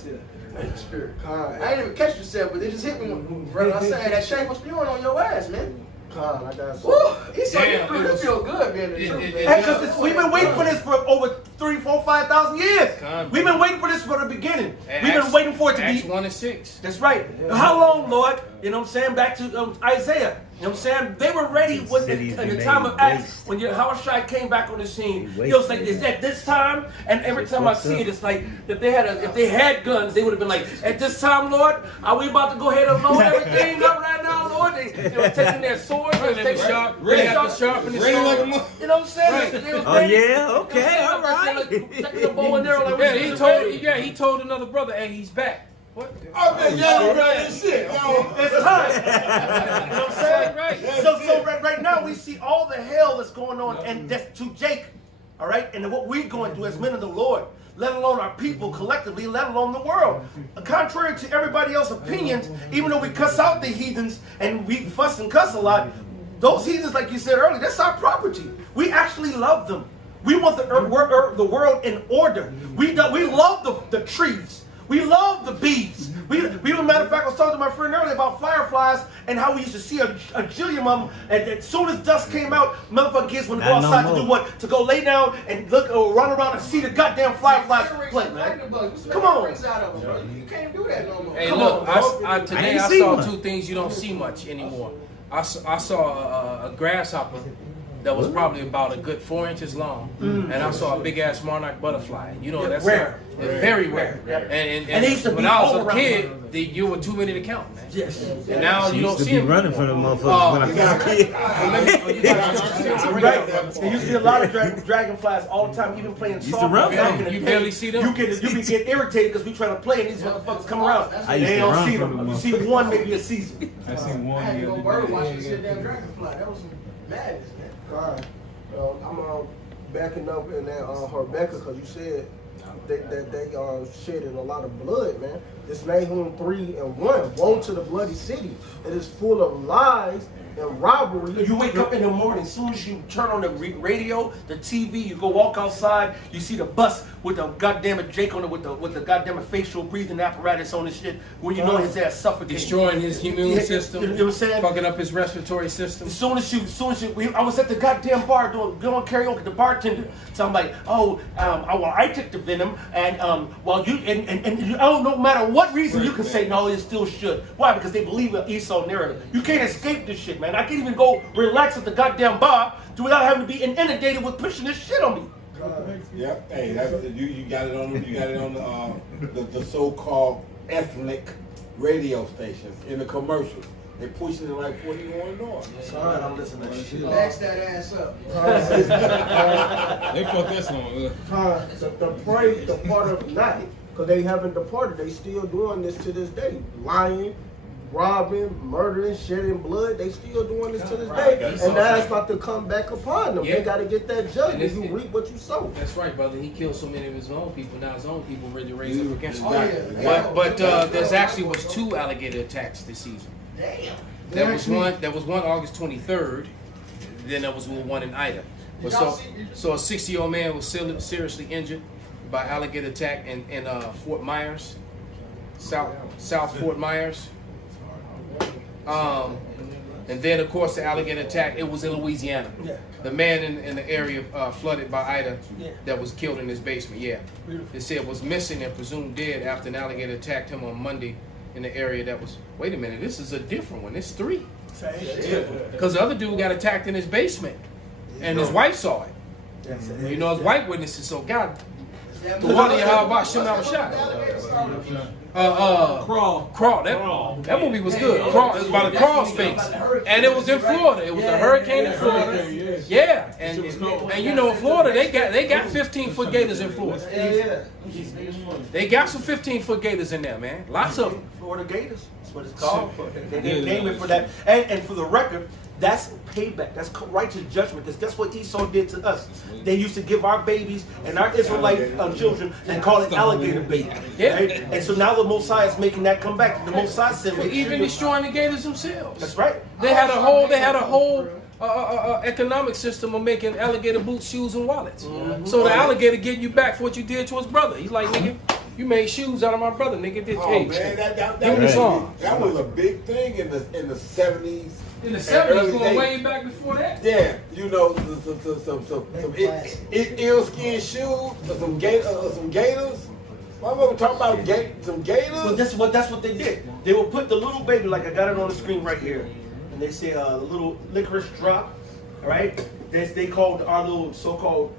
Spirit. I didn't even catch yourself, but it just hit me when I said that shameful spewing on your ass, man. I got Woo! Esau, you feel good, man. Because we've been waiting for this for over 3,000, 4,000, 5,000 years. We've been waiting for this from the beginning. We've been waiting for it to be. Acts 1 and 6. That's right. How long, Lord? You know what I'm saying? Back to Isaiah. You know what I'm saying? They were ready in the time of Acts when Yahushua came back on the scene. It was like, is at this time? And every time I see it, it's like if they had guns, they would have been like, at this time, Lord, are we about to go ahead and load everything up right now, Lord? They were taking their swords. They got the sharpen the sword. You know what I'm saying? Oh yeah, okay, all right. Taking the bow and arrow like he told another brother, hey, he's back. What? Oh man, y'all right shit. It's time. You know what I'm saying? Right. So right now we see all the hell that's going on, and that's to Jacob. All right, and what we're going through as men of the Lord, let alone our people collectively, let alone the world. Contrary to everybody else's opinions, even though we cuss out the heathens and we fuss and cuss a lot, those heathens, like you said earlier, that's our property. We actually love them. We want the world in order. We love the trees. We love the bees. We matter of fact, I was talking to my friend earlier about fireflies and how we used to see a jillion of them. And as soon as dust came out, motherfuckers kids would go outside to do what? To go lay down and look or run around and see the goddamn fireflies play, man. Come on. You can't do that no more. Hey, look, today I saw two things you don't see much anymore. I saw a grasshopper that was probably about a good 4 inches long, and I saw a big ass monarch butterfly. You know, that's rare. It's very rare. And when I was a kid, you were too many to count, man. Yes. And now you don't see them. running from them motherfuckers when I was a kid. Right. And you see a lot of dragonflies all the time, even playing softball. You barely see them. You get irritated because we trying to play and these motherfuckers come around. They don't see them. You see one maybe a season. I seen one. I had to go bird watching to see a damn dragonfly. That was madness, man. God, I'm backing up in that Rebecca, because you said that they shedded a lot of blood, man. This Nahum 3:1, woe to the bloody city. It is full of lies and robbery. You wake up in the morning, as soon as you turn on the radio, the TV, you go walk outside, you see the bus with the goddamn Jake on it, with the goddamn facial breathing apparatus on his shit, when you know his ass suffocating. Destroying his immune system. You know what I'm saying? Fucking up his respiratory system. As soon as I was at the goddamn bar doing karaoke, the bartender. So I'm like, I took the venom, and no matter what reason you can say no, it still should. Why? Because they believe in Esau narrative. You can't escape this shit, man. I can't even go relax at the goddamn bar without having to be inundated with pushing this shit on me. Yep. Hey, that's you got it on. You got it on the so-called ethnic radio stations in the commercials. They pushing it like 41 North. Son, I'm listening to that shit. Back that ass up. They fucked that song. The part of not, because they haven't departed. They still doing this to this day. Lying, robbing, murdering, shedding blood. They still doing this to this day. And now it's about to come back upon them. They got to get that judgment. You reap what you sow. That's right, brother. He killed so many of his own people. Now his own people really raised up against him. Yeah. But there's actually was 2 alligator attacks this season. Damn. There was one August 23rd. Then there was one in Ida. But so a 60-year-old man was seriously injured by alligator attack in Fort Myers. South Fort Myers. And then, of course, the alligator attack. It was in Louisiana. Yeah. The man in the area flooded by Ida Yeah. that was killed in his basement. Yeah. Beautiful. They said was missing and presumed dead after an alligator attacked him on Monday in the area that was. Wait a minute, this is a different one. It's 3. Because the other dude got attacked in his basement, and his wife saw it. You know, his wife witnesses. So God, the water how about Shem shot. Crawl. That movie was good. Crawl. It was about a crawl space, and it was in Florida. It was a hurricane in Florida. Yeah, and you know, in Florida they got 15-foot gators in Florida. They got some 15-foot gators in there, man. Lots of them. Florida Gators. That's what it's called. They didn't name it for that. And for the record, that's payback. That's righteous judgment. That's what Esau did to us. They used to give our babies and our Israelite children and call it alligator bait. Yeah. Right? And so now the Mosiah is making that come back. The Mosiah said, Even destroying the gators themselves. That's right. They had a whole economic system of making alligator boots, shoes, and wallets. So the alligator getting you back for what you did to his brother. He's like, nigga, you made shoes out of my brother, nigga. Man, that was a big thing in the 70s. In the 70s, going way back before that. Yeah, you know, some eel-skin shoes, some gators. Why were we talking about some gators? Well, that's what they did. They would put the little baby, like I got it on the screen right here, and they say a little licorice drop, all right? They called our little so-called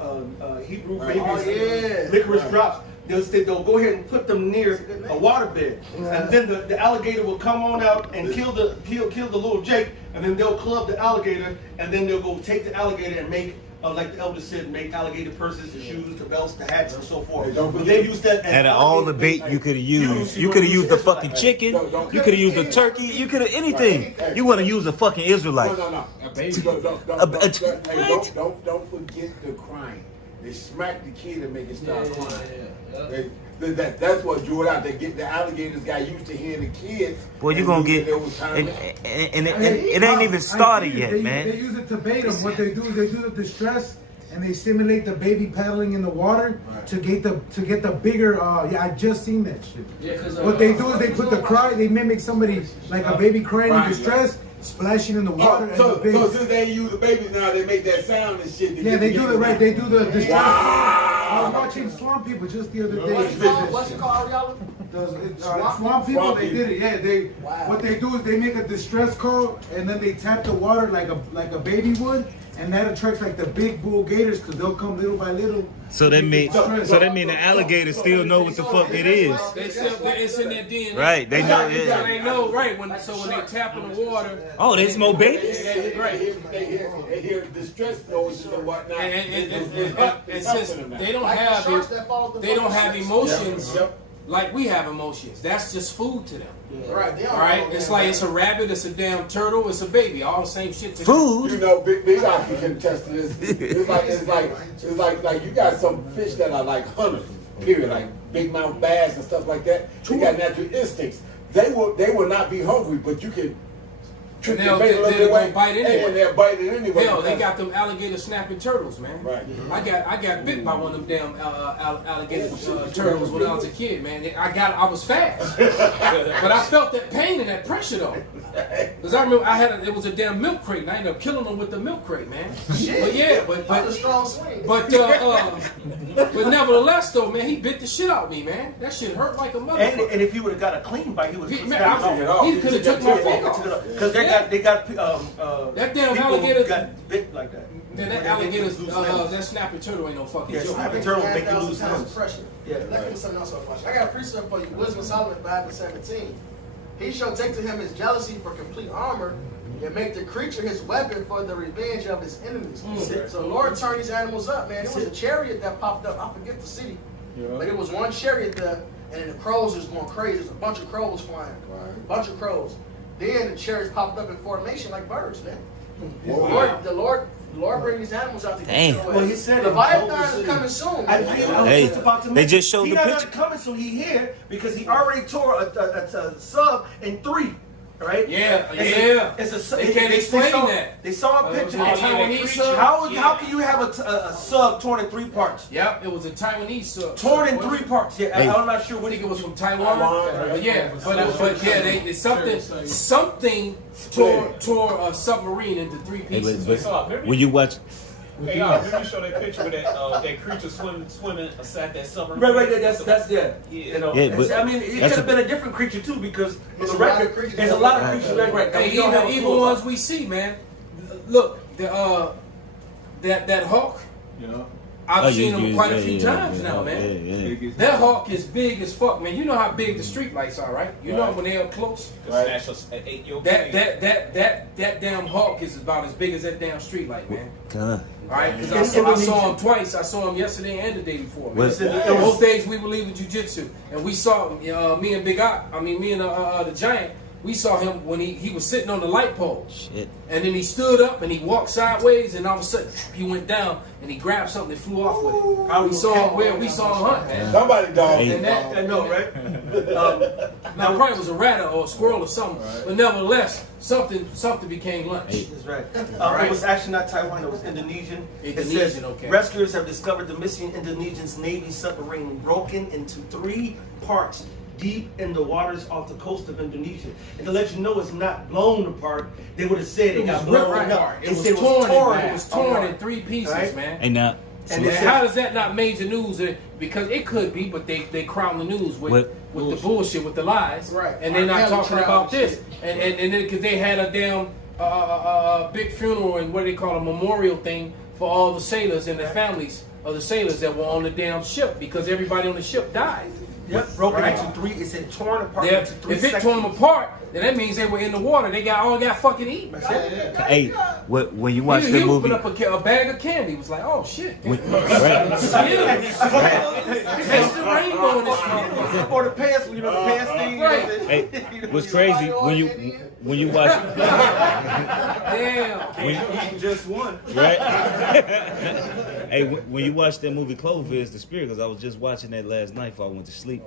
Hebrew babies licorice drops. They'll go ahead and put them near a waterbed, and then the alligator will come on out and kill the little Jake, and then they'll club the alligator, and then they'll go take the alligator and make, like the elder said, make alligator purses, the shoes, the belts, the hats, and so forth. But they use that as all the bait you could have used. You could have used the fucking chicken. You could have used the turkey. You could have anything. You want to use a fucking Israelite. No. Don't forget the crying. They smack the kid and make it start crying. That's what drew it out. They get the alligators got used to hearing the kids. Boy, you gonna get and it ain't even started yet, man. They use it to bait them. What they do is they do the distress and they simulate the baby paddling in the water to get the bigger. I just seen that shit. What they do is they put the cry. They mimic somebody like a baby crying in distress. Splashing in the water. So since they use the babies now, they make that sound and shit. Yeah, they do it right. They do the distress. I was watching Swamp People just the other day. What's it called, Ariella? Swamp People, they did it. Yeah, what they do is they make a distress call and then they tap the water like a baby would, and that attracts like the big bull gators because they'll come little by little. So that mean the alligators still know what the fuck it is. It's in their DNA. Right, they know. So they know, right? When they tap in the water. Oh, there's more babies. Right. They hear distress noise and whatnot. And since they don't have emotions like we have emotions. That's just food to them. Right. Right. It's like it's a rabbit. It's a damn turtle. It's a baby. All the same shit. To Food. You know, Big Aki can attest to this. It's like you got some fish that are like hunters. Period. Like big mouth bass and stuff like that. They got natural instincts. They will not be hungry, but you can. They'll bite anyway. And they'll bite it anyway. Hell, they got them alligator snapping turtles, man. Right. I got bit by one of them damn alligator turtles when I was a kid, man. I was fast, but I felt that pain and that pressure though. Cause I remember it was a damn milk crate, and I ended up killing them with the milk crate, man. But yeah, but nevertheless though, man, he bit the shit out of me, man. That shit hurt like a motherfucker. And if he would have got a clean bite, he would have he could have took my fuck off. Because they got that damn alligator got bit like that. Man, that alligator, that snapping turtle ain't no fucking joke. Snapping turtle make you lose limbs. Yeah. Let me something else. I got a precept for you. Wisdom of Solomon 5:17. He shall take to him his jealousy for complete armor, and make the creature his weapon for the revenge of his enemies. So the Lord turned these animals up, man. It was a chariot that popped up. I forget the city, but it was one chariot there, and the crows was going crazy. There's a bunch of crows flying, a bunch of crows. Then the chariots popped up in formation like birds, man. The Lord bring these animals out to get away. Well, he said the Leviathan is coming soon. They just showed the picture. He's not coming soon. He here because he already tore a sub in 3. right? Yeah, They can't explain that. They saw a picture. Taiwanese sub. How can you have a sub torn in 3 parts? Yep, it was a Taiwanese sub. Torn in 3 parts. Yeah, Hey. I'm not sure I what think it was from Taiwan. Something tore a submarine into 3 pieces. When you watch. Hey, did you show that picture with that creature swimming aside that submarine? Right. That's yeah. You know, I mean, it could have been a different creature too, because the record, there's a lot of creatures. Right. Hey, even ones we see, man. Look, that hawk. Yeah. I've seen him quite a few times now, man. That hawk is big as fuck, man. You know how big the street lights are, right? You know when they're up close. Right. That damn hawk is about as big as that damn street light, man. God. All right, because I saw him twice. I saw him yesterday and the day before. Man. Both days we were leaving jiu-jitsu, and we saw me and the Giant. We saw him when he was sitting on the light pole. Shit. And then he stood up and he walked sideways, and all of a sudden he went down and he grabbed something and flew off with it. We saw him hunt, man. Somebody dog. And that, I know, right? Now probably was a rat or a squirrel or something, but nevertheless, something became lunch. That's right. It was actually not Taiwan, it was Indonesian. It says, okay. Rescuers have discovered the missing Indonesian's Navy submarine broken into 3 parts deep in the waters off the coast of Indonesia. And to let you know it's not blown apart, they would have said it got blown apart. It was torn in 3 pieces, right? Man. And now, and how does that not major news? Because it could be, but they crown the news with the bullshit, with the lies, right? And they're not talking about this. And then because they had a damn big funeral and what do they call a memorial thing for all the sailors and the families of the sailors that were on the damn ship, because everybody on the ship died. Yep, broken into 3. It said torn apart into 3 If it tore them apart, then that means they were in the water. They all got fucking eaten. Hey, when you watch the movie, he opened up a bag of candy. He was like, "Oh shit!" Right. Taste the rainbow in this motherfucker. Or the pants, the pants thing. Right. Hey, what's crazy when you watch? Damn. Just one. Right. Hey, when you watch that movie Cloverfield's the Spirit, because I was just watching that last night before I went to sleep.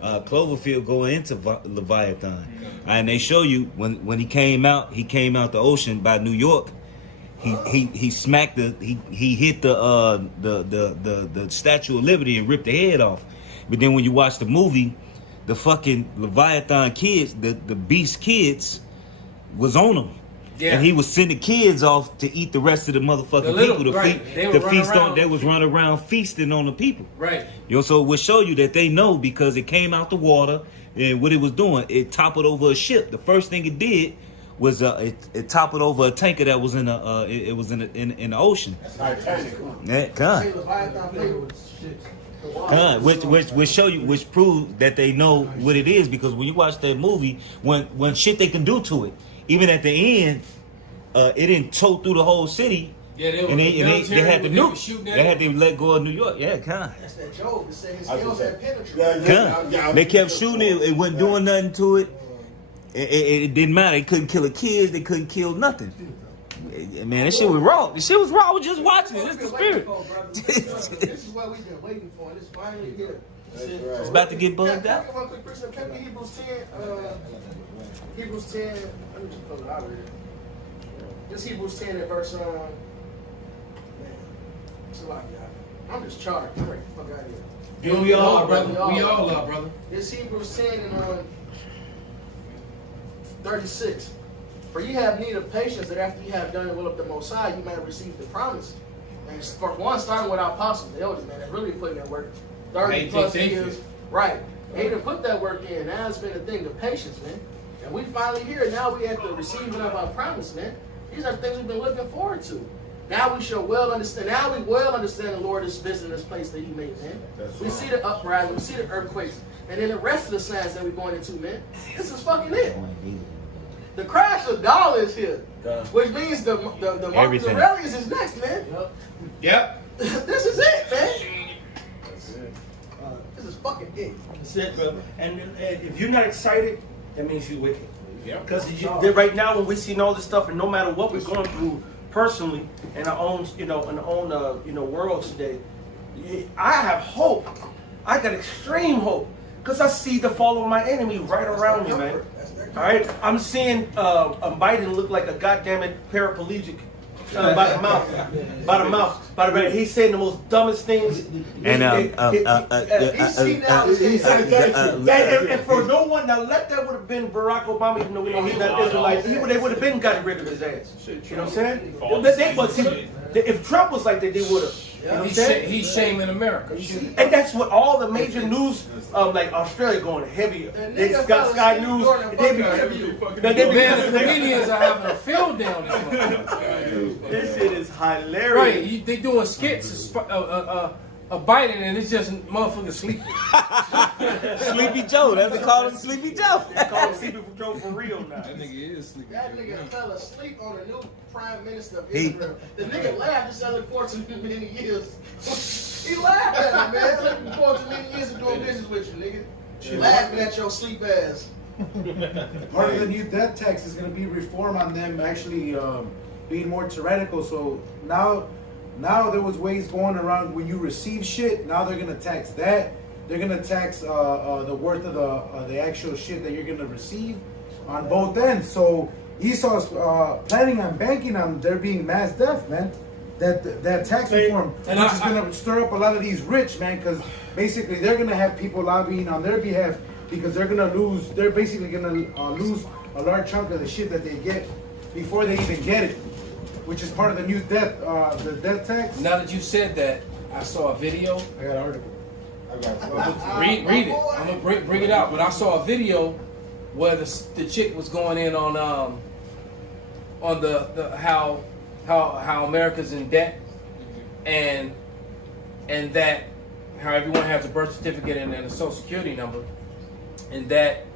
Cloverfield going into Leviathan, and they show you when he came out the ocean by New York. He smacked he hit the Statue of Liberty and ripped the head off. But then when you watch the movie, the fucking Leviathan kids, the beast kids, was on him. Yeah. And he was sending kids off to eat the rest of the motherfucking people to feast on. They was running around feasting on the people. Right. So it will show you that they know, because it came out the water, and what it was doing, it toppled over a ship. The first thing it did was it toppled over a tanker that was in the ocean. Yeah, which show you, which proves that they know what it is, because when you watch that movie, when shit they can do to it, even at the end, it didn't tow through the whole city. Yeah, they had to nuke. They had to let go of New York. Yeah, kind That's that Job. It said his scales had penetrated. They kept shooting it. It wasn't doing nothing to it. It didn't matter. They couldn't kill the kids. They couldn't kill nothing. Man, that shit was wrong. The shit was wrong. I was just watching it. It's the Spirit. This is what we've been waiting for. It's finally here. It's about to get bugged out. Hebrews 10. Hebrews 10. Let me just pull it out of here. This Hebrews 10 at verse man, it's a lot, y'all. I'm just charged. I'm ready to fuck out of here. We all, brother. We all are, brother. This Hebrews 10 and 36. For you have need of patience, that after you have done the will of the Most High, you may have received the promise. And for one, starting with our apostles, the elders, man, that really put in that work. 30 plus years. Right. They didn't put that work in. Now it's been a thing of patience, man. And we finally here. Now we have the receiving of our promise, man. These are the things we've been looking forward to. Now we shall well understand. Now we well understand the Lord is visiting this place that He made, man. We see the uprising, we see the earthquakes, and then the rest of the signs that we're going into, man. This is fucking it. The crash of dollar is here, which means the Marcus Aurelius is next, man. Yep. This is it, man. This is fucking it. That's it, brother. And if you're not excited, that means you're wicked. Yeah. Because right now, when we see all this stuff, and no matter what we're going through personally in our own, world today, I have hope. I got extreme hope, because I see the fall of my enemy right around me, man. All right, I'm seeing Biden look like a goddamn paraplegic by the mouth. He's saying the most dumbest things. And and for no one, now let that would have been Barack Obama, even though we know he's not Israelite, they would have been gotten rid of his ass. You know what I'm saying? If Trump was like that, they would have. You know He's shaming America. And that's what all the major news, like Australia, going heavy. They got Sky News. The comedians are having a field down this shit is hilarious. Right, they doing skits of Biden, and it's just motherfucking sleepy. Sleepy Joe. That's what they call him, Sleepy Joe. They call him Sleepy Joe for real now. That nigga is sleepy. That nigga fell asleep on the new prime minister of Israel. The nigga laughed. He said, "Look forward to many years." He laughed at me, man. Looking forward to many years of doing business with you, nigga. Laughing at your sleep ass. Part of the new death tax is going to be reform on them actually being more tyrannical. So now there was ways going around when you receive shit. Now they're going to tax that. They're going to tax the worth of the actual shit that you're going to receive on both ends. So Esau's planning on banking on there being mass death, man. That tax reform, which is going to stir up a lot of these rich, man, because basically they're going to have people lobbying on their behalf because they're going to lose. They're basically going to lose a large chunk of the shit that they get before they even get it, which is part of the new death, the death tax. Now that you said that, I saw a video. I got an article. Read it. I'm gonna bring it out. But I saw a video where the chick was going in on the how America's in debt, and that how everyone has a birth certificate and a social security number, and that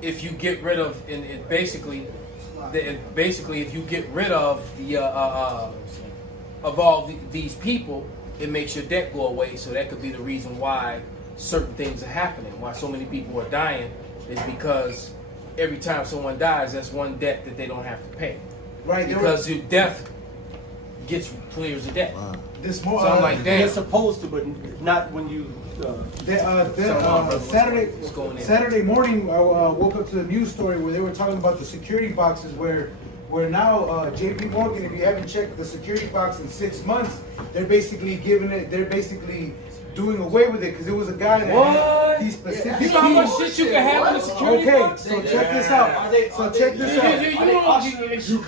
if you get rid of basically if you get rid of these people, it makes your debt go away. So that could be the reason why certain things are happening, why so many people are dying, is because every time someone dies, that's one debt that they don't have to pay. Right. Because your death clears the debt. Wow. This more. So I'm like, damn. They're supposed to, but not when you. Saturday morning, I woke up to the news story where they were talking about the security boxes where now JP Morgan, if you haven't checked the security box in 6 months, they're basically doing away with it because it was a guy that had these specific You know how much shit you can have in a security box? So check this out.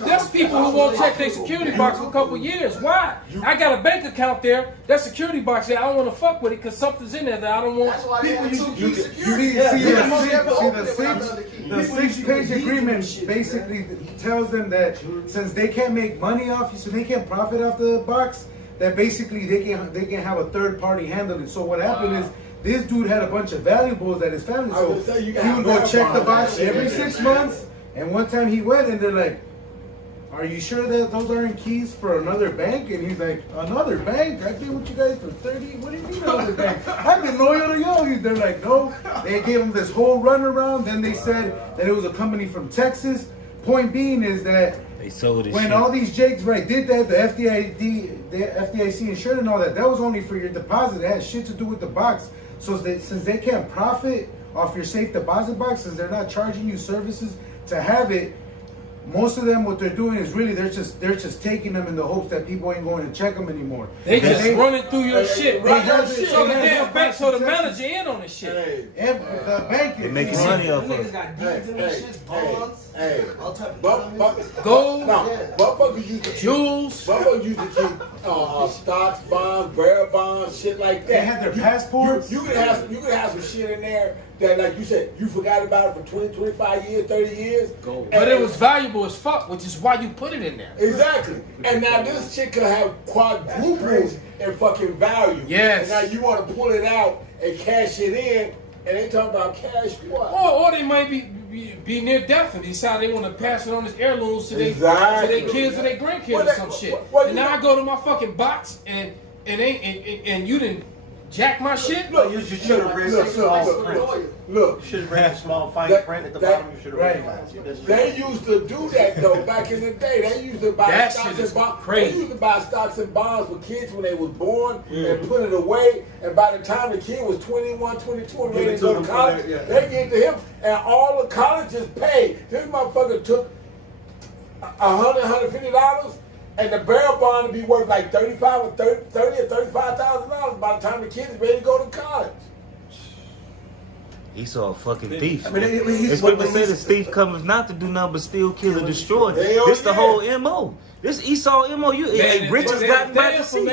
There's people who won't check their security box for a couple years. Why? I got a bank account there. That security box there, I don't want to fuck with it because something's in there that I don't want. That's why People, you see the 6-page agreement basically tells them that since they can't make money off you, so they can't profit off the box, that basically they can have a third party handle it. So what happened is this dude had a bunch of valuables at his family, so he would go check the box every 6 months. And one time he went and they're like, "Are you sure that those aren't keys for another bank?" And he's like, "Another bank? I came with you guys for 30. What do you mean another bank? I've been loyal to you." They're like, "No." They gave him this whole runaround. Then they said that it was a company from Texas. Point being is that they sold it. When all these jakes did that, the FDIC insured and all that, that was only for your deposit. It had shit to do with the box. So since they can't profit off your safe deposit box, since they're not charging you services to have it, most of them, what they're doing is really they're just taking them in the hopes that people ain't going to check them anymore. They just running through your shit. So the damn bank, so the manager in on this shit. The bank is making money off of it. got deeds in this shit, bonds, all type of gold, motherfuckers used to jewels. Motherfuckers used to keep stocks, bonds, bearer bonds, shit like that. They had their passports. You could have some shit in there that, like you said, you forgot about it for 20, 25 years, 30 years. But it was valuable as fuck, which is why you put it in there. Exactly. And now this shit could have quadruples in fucking value. Yes. And now you want to pull it out and cash it in, and they talk about cash what? Or they might be near death and decide they want to pass it on as heirlooms to their kids or their grandkids or some shit. And now I go to my fucking box and you didn't jack my shit? Look, you should have read the small print. Look, you should have read the small fine print at the bottom. You should have read They used to do that though back in the day. They used to buy stocks and bonds. They used to buy stocks and bonds for kids when they was born and put it away. And by the time the kid was 21, 22, and ready to go to college, they gave it to him. And all the colleges paid. This motherfucker took $100, $150. And the barrel bond would be worth like $30,000 or $35,000 by the time the kid is ready to go to college. Esau a fucking thief. I mean, The scripture says the thief comes not to do nothing but steal, kill, and destroy. This the whole MO. This Esau MO. Riches got back to see.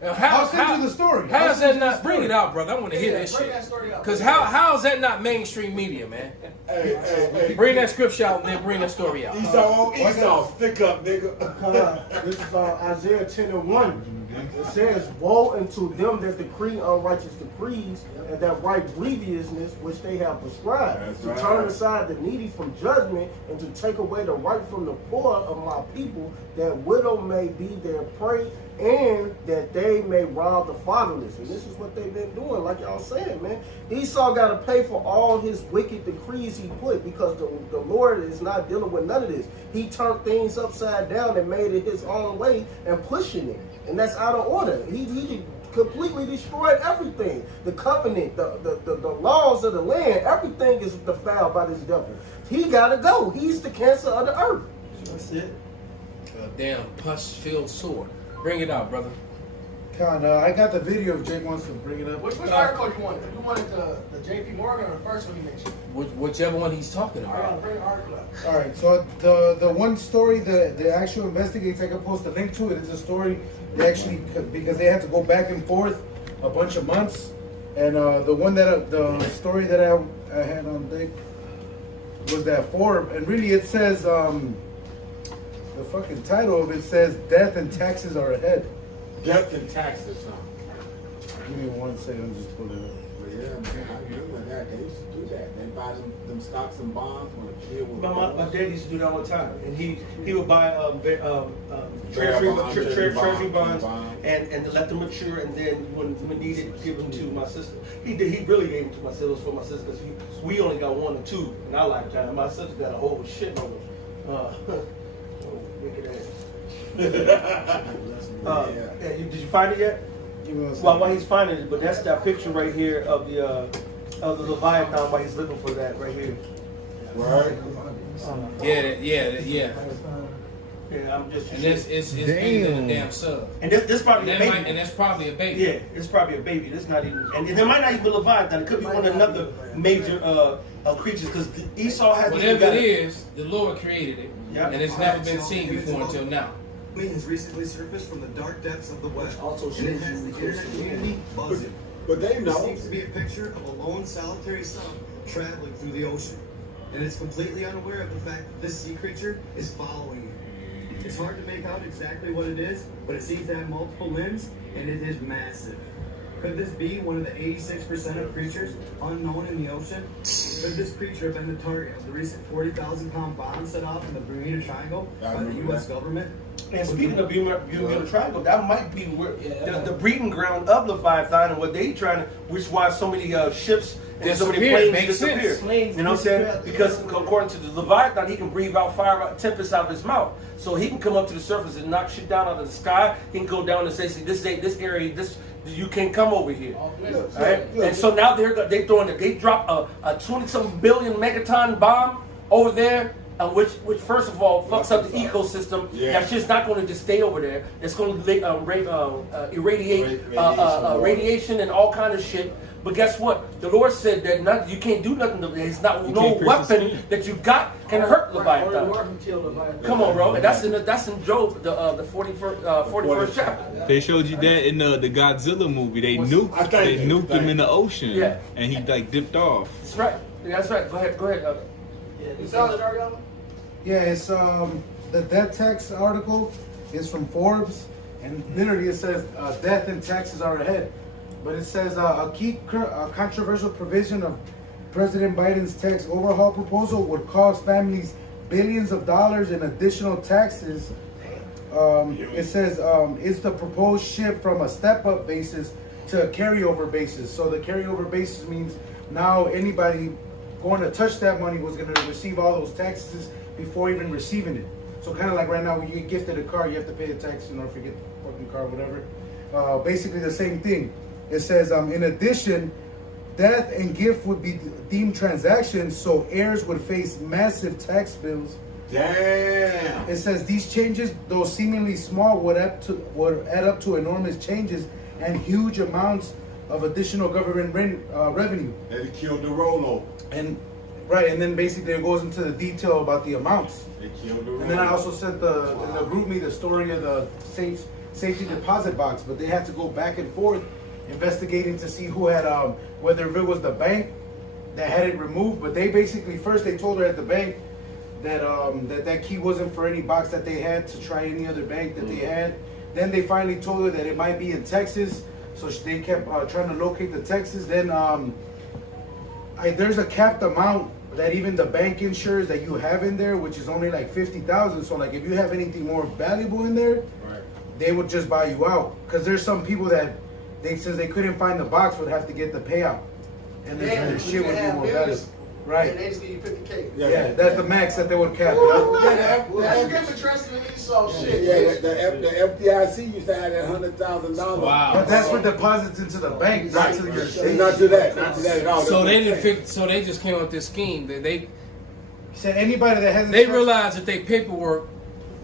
How the story? How is that not? Bring it out, brother. I want to hear that shit. Because how is that not mainstream media, man? Bring that scripture out and then bring that story out. Esau, stick up, nigga. This is Isaiah 10:1. It says, "Woe unto them that decree unrighteous decrees, and that write grievousness which they have prescribed, to turn aside the needy from judgment, and to take away the right from the poor of my people, that widow may be their prey, and that they may rob the fatherless." And this is what they've been doing, like y'all saying, man. Esau got to pay for all his wicked decrees he put, because the Lord is not dealing with none of this. He turned things upside down and made it his own way and pushing it. And that's out of order. He completely destroyed everything. The covenant, the laws of the land, everything is defiled by this devil. He got to go. He's the cancer of the earth. That's it. A damn pus-filled sword. Bring it out, brother. Con, I got the video if Jake wants to bring it up. Which article you wanted? You wanted the J.P. Morgan or the first one you mentioned? Whichever one he's talking about. Bring the article up. All right, so the one story, the actual investigates, I can post a link to it. It's a story they actually, because they had to go back and forth a bunch of months, and the story that I had on deck was that Forbes, and really it says the fucking title of it says "Death and Taxes Are Ahead." Death and taxes, huh? Give me 1 second, just pull it up. Well, yeah, man, I remember that. They used to do that. They buy them stocks and bonds when a kid was My dad used to do that all the time, and he would buy treasury bonds and let them mature, and then when needed, give them to my sister. He really gave them to my sister for my sister, because we only got 1 or 2 in our lifetime. My sister got a whole shitload of wicked ass. Did you find it yet? Well, while he's finding it, but that's that picture right here of the Leviathan, while he's looking for that right here. Right. Yeah. Yeah, I'm just. And it's bigger than a damn sub. And this probably a baby. And that's probably a baby. Yeah, it's probably a baby. That's not even. And there might not even be Leviathan. It could be one of another major creatures, because Esau has. Whatever it is, the Lord created it, and it's never been seen before until now. Has recently surfaced from the dark depths of the web, also and it has the internet community buzzing. But they know. It seems to be a picture of a lone, solitary sun traveling through the ocean, and it's completely unaware of the fact that this sea creature is following it. It's hard to make out exactly what it is, but it seems to have multiple limbs, and it is massive. Could this be one of the 86% of creatures unknown in the ocean? Could this creature have been the target of the recent 40,000-pound bomb set off in the Bermuda Triangle by the U.S. government? And speaking of Bermuda Triangle, that might be where the breeding ground of Leviathan, and what they trying to, which is why so many ships and so many planes disappear. You know what I'm saying? Because according to the Leviathan, he can breathe out fire tempest out of his mouth, so he can come up to the surface and knock shit down out of the sky. He can go down and say, "See, this area, you can't come over here." Right? And so now they drop a 20-something billion megaton bomb over there. Which first of all fucks up the ecosystem. That shit's not going to just stay over there. It's going to irradiate radiation and all kind of shit. But guess what? The Lord said that you can't do nothing. There's no weapon that you got can hurt Leviathan. Come on, bro. And that's in Job, the 41st chapter. They showed you that in the Godzilla movie. They nuked him in the ocean, and he like dipped off. That's right. That's right. Go ahead. You saw it, Ariana? Yeah, it's the death tax article is from Forbes, and literally it says death and taxes are ahead. But it says a key controversial provision of President Biden's tax overhaul proposal would cost families billions of dollars in additional taxes. It says it's the proposed shift from a step-up basis to a carryover basis. So the carryover basis means now anybody going to touch that money was going to receive all those taxes before even receiving it. So kind of like right now when you get gifted a car, you have to pay the tax in order to get the fucking car, whatever. Basically the same thing. It says, in addition, death and gift would be deemed transactions, so heirs would face massive tax bills. Damn. It says these changes, though seemingly small, would add up to enormous changes and huge amounts of additional government revenue. And it killed the rollover. And right, and then basically it goes into the detail about the amounts. It killed the rollover. And then I also sent the group me the story of the safety deposit box, but they had to go back and forth investigating to see who had whether if it was the bank that had it removed. But they basically first they told her at the bank that that key wasn't for any box that they had to try any other bank that they had. Then they finally told her that it might be in Texas, so they kept trying to locate the Texas. Then there's a capped amount that even the bank insures that you have in there, which is only like 50,000. So like if you have anything more valuable in there, they would just buy you out. Because there's some people that since they couldn't find the box would have to get the payout, and their shit would be more valuable. Right. And they just give you 50K. Yeah, that's the max that they would cap. That's good for trusting me, so shit. Yeah, the FDIC used to have that $100,000. Wow. But that's for deposits into the bank, not to your state. Not to that at all. So they didn't. So they just came up with this scheme that they said anybody that hasn't. They realized that their paperwork,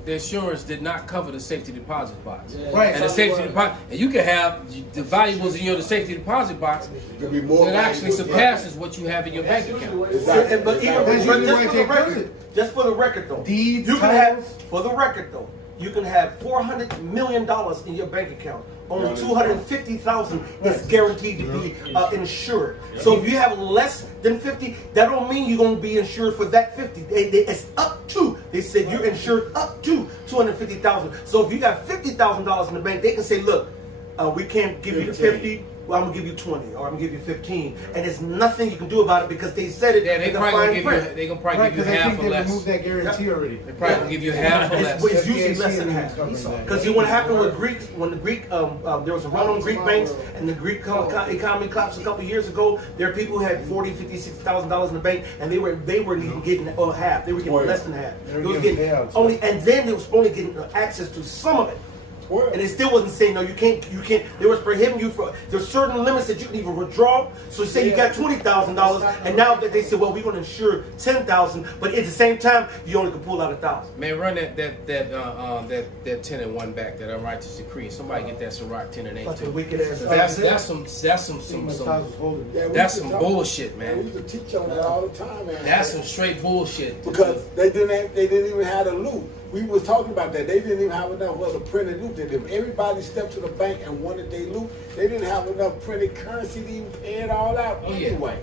the insurance did not cover the safety deposit box. Yeah. Right. And the safety deposit, and you can have the valuables in your safety deposit box that actually surpasses what you have in your bank account. Exactly. But even just for the record though, you can have, for the record though, you can have $400 million in your bank account. Only 250,000 is guaranteed to be insured. So if you have less than 50, that don't mean you're going to be insured for that 50. It's up to. They said you're insured up to 250,000. So if you got $50,000 in the bank, they can say, look, we can't give you the 50. Well, I'm gonna give you 20, or I'm gonna give you 15, and there's nothing you can do about it because they said it. Yeah, they probably gonna probably give you half or less. They removed that guarantee already. They probably gonna give you half or less. It's usually less than half. Because what happened with Greeks, when the Greek, there was a run on Greek banks, and the Greek economy collapsed a couple years ago. There are people who had $40,000, $50,000, $60,000 in the bank, and they weren't even getting half. They were getting less than half. They were getting only, and then they was only getting access to some of it. And it still wasn't saying no. You can't. They was prohibiting you for. There's certain limits that you can even withdraw. So say you got $20,000, and now that they said, well, we're going to insure $10,000, but at the same time, you only can pull out $1,000. Man, run that 10 and 1 back. That unrighteous decree. Somebody get that Sirach 10 and 8 too. Wicked ass. That's some bullshit, man. We used to teach on that all the time, man. That's some straight bullshit. Because they didn't even have the loot. We was talking about that. They didn't even have enough of the printed loot. If everybody stepped to the bank and wanted their loot, they didn't have enough printed currency to even pay it all out anyway.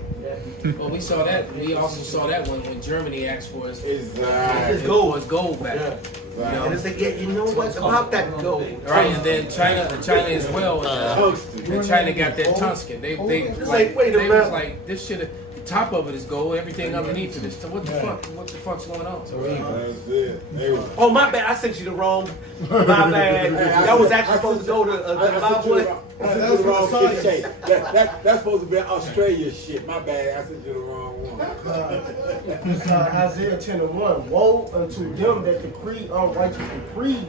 Well, we saw that. We also saw that when Germany asked for his gold back. Yeah. You know? And it's like, yeah, you know what about that gold? Right, and then China as well. And China got that tungsten. They was like, this shit. The top of it is gold. Everything underneath it is. So what the fuck? What the fuck's going on? Oh my bad. I sent you the wrong. My bad. That was actually supposed to go to Zimbabwe. That's supposed to be Australia shit. My bad. I sent you the wrong one. Isaiah 10 and 1. Woe unto them that decree unrighteous decrees,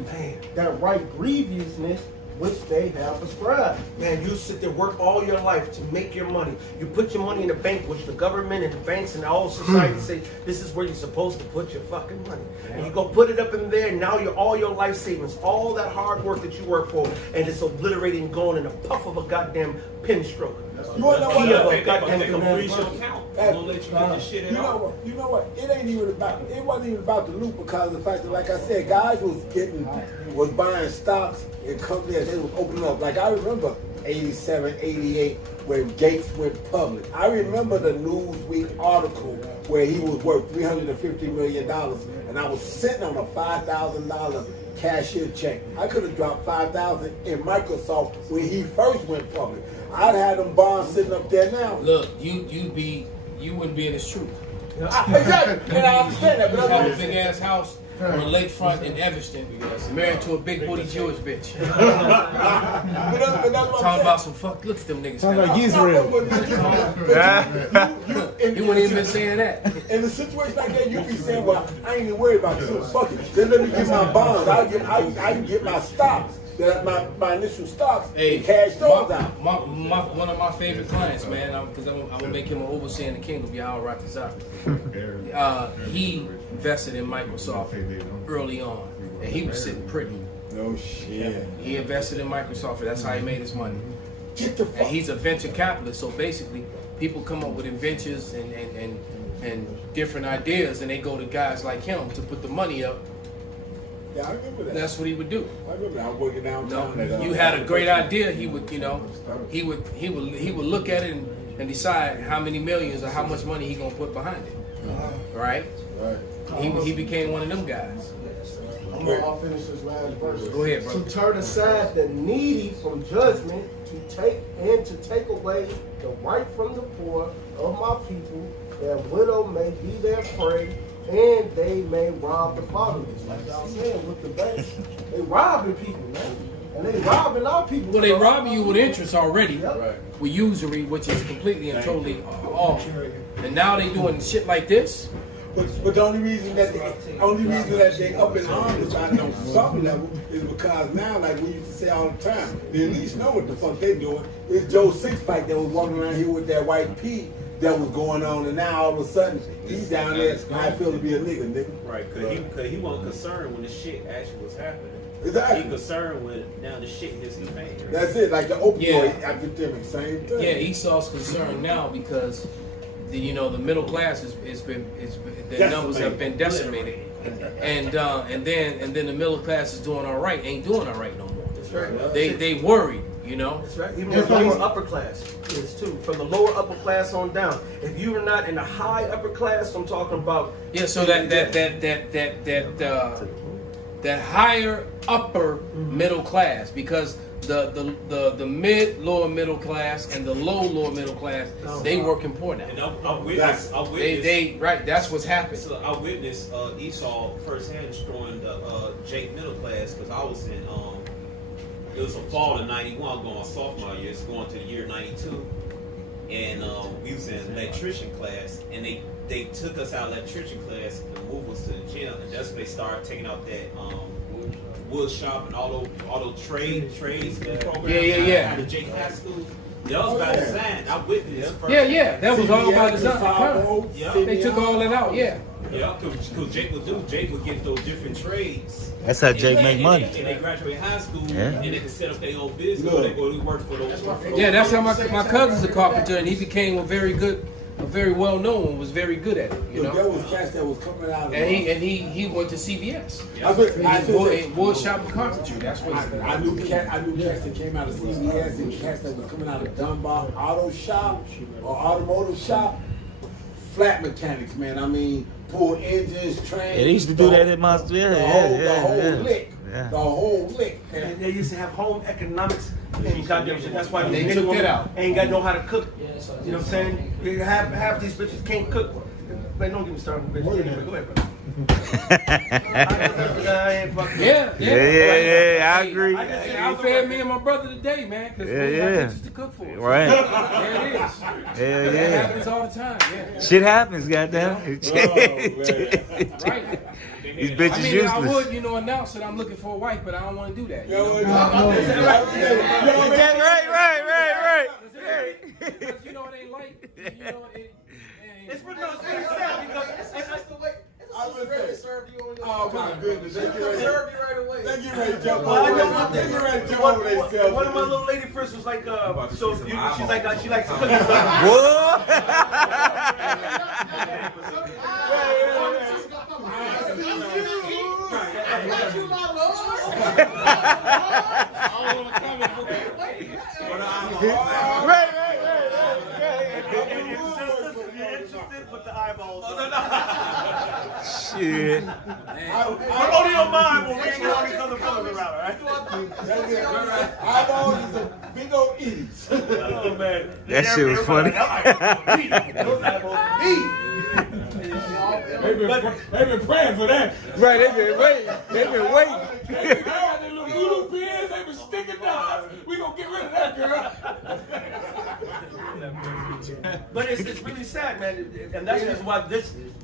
that write grievousness which they have prescribed. Man, you sit there, work all your life to make your money. You put your money in the bank, which the government and the banks and all society say, this is where you're supposed to put your fucking money. And you go put it up in there, and now all your life savings, all that hard work that you work for, and it's obliterated and gone in a puff of a goddamn pen stroke. You want to know what? They gonna freeze your account. They're gonna let you get this shit in. You know what? It ain't even about. It wasn't even about the loot because of the fact that, like I said, guys was buying stocks and companies. They was opening up. Like I remember 87, 88 when Gates went public. I remember the Newsweek article where he was worth $350 million, and I was sitting on a $5,000 cashier check. I could have dropped $5,000 in Microsoft when he first went public. I'd have them bonds sitting up there now. Look, you wouldn't be in this truth. Exactly, and I understand that. But have a big ass house on the lakefront in Evanston, married to a big booty Jewish bitch. But that's Talking about some fuck. Look at them niggas. Sounds like Israel. He wouldn't even been saying that. In a situation like that, you be saying, well, I ain't even worried about you. Fuck it. Just let me get my bonds. I can get my stocks. My initial stocks and cash those out. One of my favorite clients, man, because I'm gonna make him an overseer in the kingdom, Yahweh Ratazak. He invested in Microsoft early on, and he was sitting pretty. No shit. He invested in Microsoft, and that's how he made his money. Get the fuck. And he's a venture capitalist, so basically, people come up with inventions and different ideas, and they go to guys like him to put the money up. Yeah, I remember that. That's what he would do. I remember that. I was working downtown. You had a great idea. He would, he would look at it and decide how many millions or how much money he gonna put behind it. Right? Right. He became one of them guys. I'll finish this last verse. Go ahead, bro. To turn aside the needy from judgment, to take away the right from the poor of my people, that widow may be their prey, and they may rob the fatherless. Like y'all saying with the banks, they robbing people, man. And they robbing our people. Well, they robbing you with interest already. Yep. With usury, which is completely and totally off. And now they doing shit like this. But the only reason that they up in arms on some level is because now, like we used to say all the time, they at least know what the fuck they doing. It's Joe Sixpack that was walking around here with that white pea that was going on, and now all of a sudden he's down there. I feel to be a nigga. Right, cause he wasn't concerned when the shit actually was happening. Exactly. He concerned when now the shit hits his face. That's it, like the opioid epidemic, same thing. Yeah, Esau's concerned now because the middle class the numbers have been decimated, and then the middle class is doing all right, ain't doing all right no more. That's right. They worried, That's right. Even the lower upper class is too. From the lower upper class on down. If you are not in the high upper class, I'm talking about. Yeah. So that higher upper middle class, because the mid lower middle class and the lower middle class, they working poor now. And I witnessed. Right. That's what's happened. So I witnessed Esau firsthand destroying the Jake middle class, because I was in it was a fall of '91. I was going my sophomore year. It's going to the year '92, and we was in electrician class, and they took us out of electrician class and moved us to the gym, and that's when they started taking out that wood shop and all those trades programs. Yeah. The Jake High School. That was by design. I witnessed first. Yeah. That was all by design. Yeah. They took all that out. Yeah. Yeah, because Jake would get those different trades. That's how Jake make money. And they graduate high school, Yeah. and they can set up their own business, or they go to work for those. Yeah, that's how my cousin's a carpenter, and he became a very well known one. Was very good at it. You know. There was cats that was coming out. And he went to CVS. Wood shop and carpentry. That's what I knew cats that came out of CVS and cats that was coming out of Dunbar Auto Shop or Automotive Shop. Flat mechanics, man. I mean, pull engines, trains. Yeah, they used to do that in my The whole lick. And they used to have home economics and goddamn shit. That's why they took that out. Ain't got know how to cook. You know what I'm saying? Half these bitches can't cook. Man, don't get me started on bitches. Anyway, go ahead, bro. Yeah, I agree. I fed me and my brother today, man, because we got bitches to cook for us. Right. There it is. That happens all the time. Yeah. Shit happens, goddamn. Right. These bitches useless. I would, announce that I'm looking for a wife, but I don't want to do that. Right. Because, it ain't like, it's for no sad because it's just the way. Oh my goodness! They get ready to jump Well, I know over. one thing. They get ready to jump over themselves. One of my little lady friends was like, so she's like, she likes to cook. What? Put the eyeballs. Shit. Promote your mind when we ain't got these other brothers around, right? Eyeballs is a big old idiots. Oh man. That shit was funny. Those eyeballs. They've been praying for that. Right, they've been waiting. They got their little voodoo pins, they been sticking down. We gonna get rid of that that girl. But it's really sad, man, and that's the reason why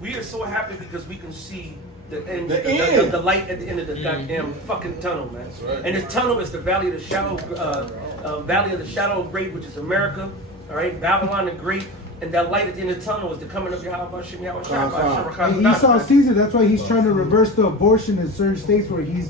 we are so happy because we can see the end, the light at the end of the goddamn fucking tunnel, man. Right. And this tunnel is the valley of the shadow, valley of the shadow of great, which is America. All right, Babylon the Great, and that light at the end of the tunnel is the coming of Yahweh Shem Yahweh Shai. Esau sees it. That's why he's trying to reverse the abortion in certain states where he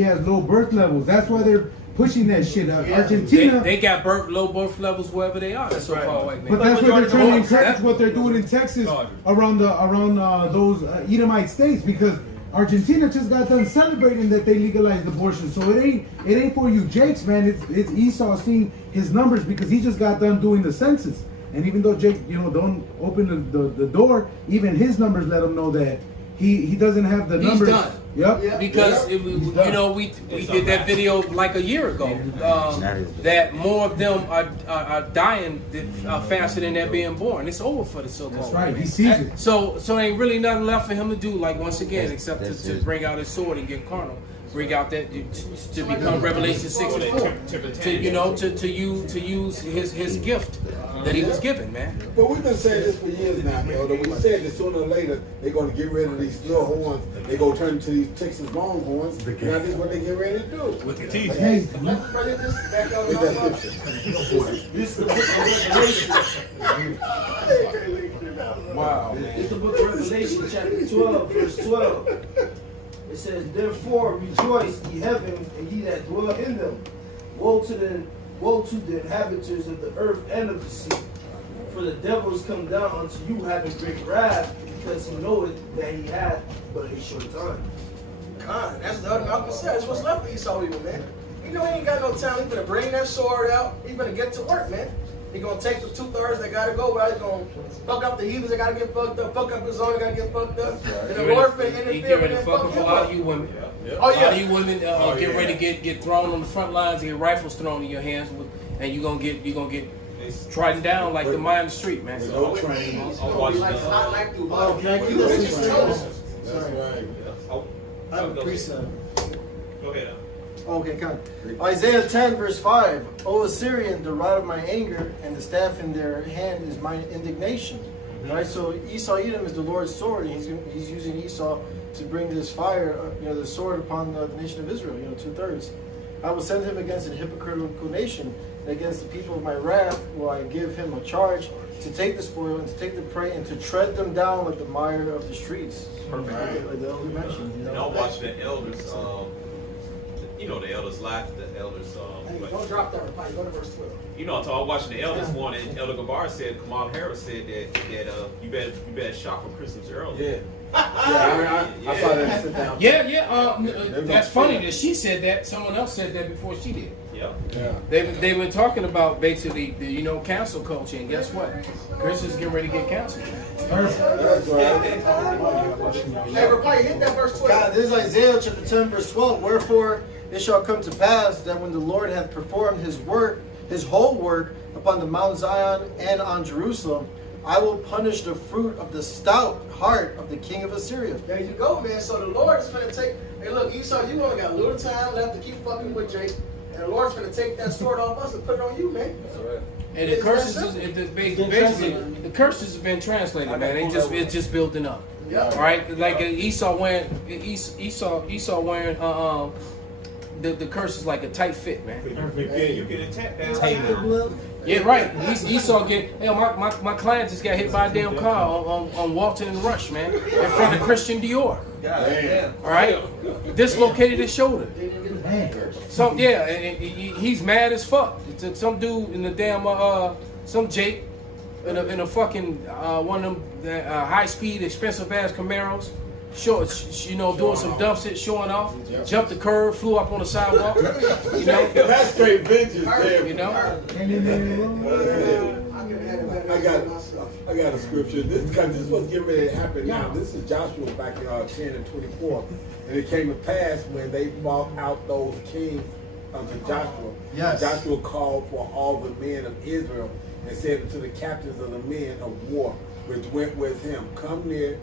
has low birth levels. That's why they're pushing that shit. Argentina, they got low birth levels wherever they are. That's so-called white man. but that's what they're trying to. That's what they're doing in Texas around those Edomite states, because Argentina just got done celebrating that they legalized abortion. So it ain't for you Jakes, man. It's Esau seeing his numbers because he just got done doing the census. And even though Jake, don't open the door, even his numbers let him know that he doesn't have the numbers. He's done. Yep. Because we did that video like a year ago. That more of them are dying faster than they're being born. It's over for the so-called. That's right. He sees it. So ain't really nothing left for him to do. Like once again, except to bring out his sword and get carnal. Bring out that to become Revelation 6:4. To use his gift that he was given, man. But we've been saying this for years now, Elder. We said that sooner or later they're going to get rid of these little horns. They're going to turn into these Texas Longhorns. Now this is what they get ready to do. With the teeth. Hey. This is the book of Revelation. Wow. It's the book of Revelation, chapter 12, verse 12. It says, "Therefore rejoice, ye heavens, and ye that dwell in them. Woe to the inhabitants of the earth and of the sea. For the devil is come down unto you having great wrath, because he knoweth that he hath but a short time." God, that's the other Malcolm said. That's what's left for Esau even, man. He ain't got no time. He's gonna bring that sword out. He's gonna get to work, man. He's gonna take the 2/3 that gotta go, right? He's gonna fuck up the heathens that gotta get fucked up, fuck up his own that gotta get fucked up. And the Lord finna interfere with that fuck him All up. you women. Oh yeah. All you women get ready to get thrown on the front lines and get rifles thrown in your hands, and you're gonna get trodden down like the Mayan street, man. No train. Oh, can I keep this? That's right. I have a precept. Go ahead. Okay, come on. Isaiah 10, verse 5. O Assyrian, the rod of my anger, and the staff in their hand is my indignation. Right? So Esau Edom is the Lord's sword, and he's using Esau to bring this fire, the sword upon the nation of Israel, 2/3. I will send him against a hypocritical nation, and against the people of my wrath will I give him a charge to take the spoil and to take the prey and to tread them down like the mire of the streets. Perfect. Like the elder mentioned. I watched the elders. The elders laugh. The elders. Don't drop that reply. Go to verse 12. So I was watching the elders one, and Elder Gabar said, Kamala Harris said that you better shop for Christmas early. Yeah. I saw that sit down. That's funny that she said that. Someone else said that before she did. Yeah. They've been talking about basically the cancel culture, and guess what? Christians getting ready to get canceled. Hey, reply, hit that verse 12. God, this is Isaiah chapter 10, verse 12. Wherefore it shall come to pass that when the Lord hath performed his work, his whole work upon the Mount Zion and on Jerusalem, I will punish the fruit of the stout heart of the king of Assyria. There you go, man. So the Lord is going to take, hey look, Esau, you only got a little time left to keep fucking with Jake. And the Lord's going to take that sword off us and put it on you, man. That's right. And the curses basically the curses have been translated, man. It's just building up. Yeah. Right? Like Esau wearing the curse is like a tight fit, man. You can attack that. Yeah, right. Esau my client just got hit by a damn car on Walton and Rush, man, in front of Christian Dior. All right, dislocated his shoulder. And he's mad as fuck. Some dude in the damn some Jake in a fucking one of them high speed expensive ass Camaros. Doing some dumb shit, showing off. Jumped the curb, flew up on the sidewalk. That's straight vengeance there. I got a scripture. This is what's getting ready to happen now. This is Joshua back in 10 and 24. And it came to pass when they brought out those kings unto Joshua. Yes. Joshua called for all the men of Israel and said unto the captains of the men of war which went with him, come near,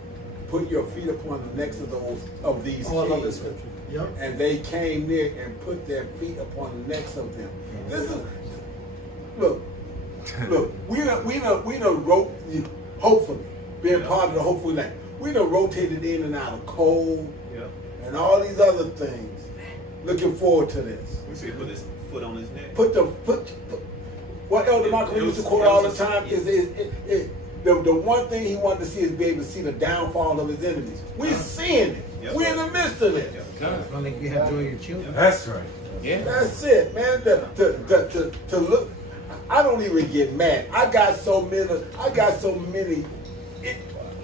put your feet upon the necks of these kings. I love this scripture. Yep. And they came near and put their feet upon the necks of them. Look, we done wrote, hopefully, being part of the hopefully land. We done rotated in and out of coal and all these other things. Looking forward to this. We see put his foot on his neck. Put what Elder Malcolm used to quote all the time is the one thing he wanted to see is be able to see the downfall of his enemies. We're seeing it. We're in the midst of it. I think you have joy in your children. That's right. Yeah. That's it, man. To look, I don't even get mad. I got so many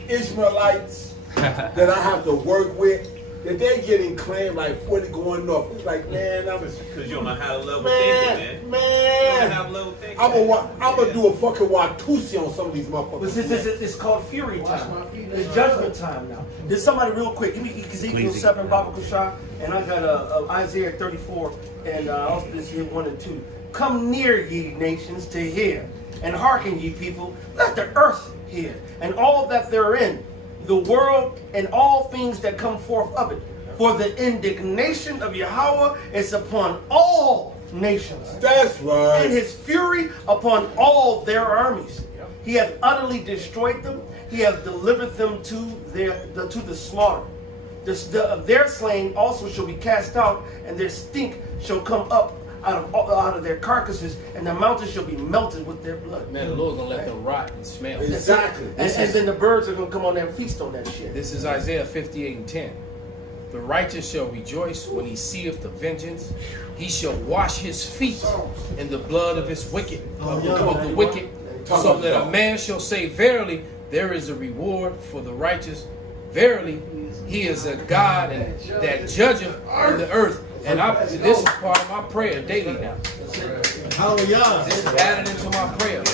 Ishmaelites that I have to work with that they're getting claimed like 40 going north. It's like, man, because you don't know how to level thinking, man. You don't have level thinking. I'm gonna do a fucking Watusi on some of these motherfuckers. It's called Fury time. It's judgment time now. There's somebody real quick. Give me Ezekiel 7, Baba Kushah, and I got Isaiah 34, and also this here 1 and 2. Come near, ye nations, to hear, and hearken, ye people. Let the earth hear, and all that therein, the world and all things that come forth of it. For the indignation of Yahweh is upon all nations. That's right. And his fury upon all their armies. He hath utterly destroyed them. He hath delivered them to the slaughter. Their slain also shall be cast out, and their stink shall come up out of their carcasses, and the mountains shall be melted with their blood. Man, the Lord gonna let them rot and smell. Exactly. And then the birds are gonna come on there and feast on that shit. This is Isaiah 58 and 10. The righteous shall rejoice when he seeth the vengeance. He shall wash his feet in the blood of his wicked, of the wicked, so that a man shall say, verily, there is a reward for the righteous. Verily, he is a God that judgeth in the earth. And this is part of my prayer daily now. Hallelujah. This is added into my prayer.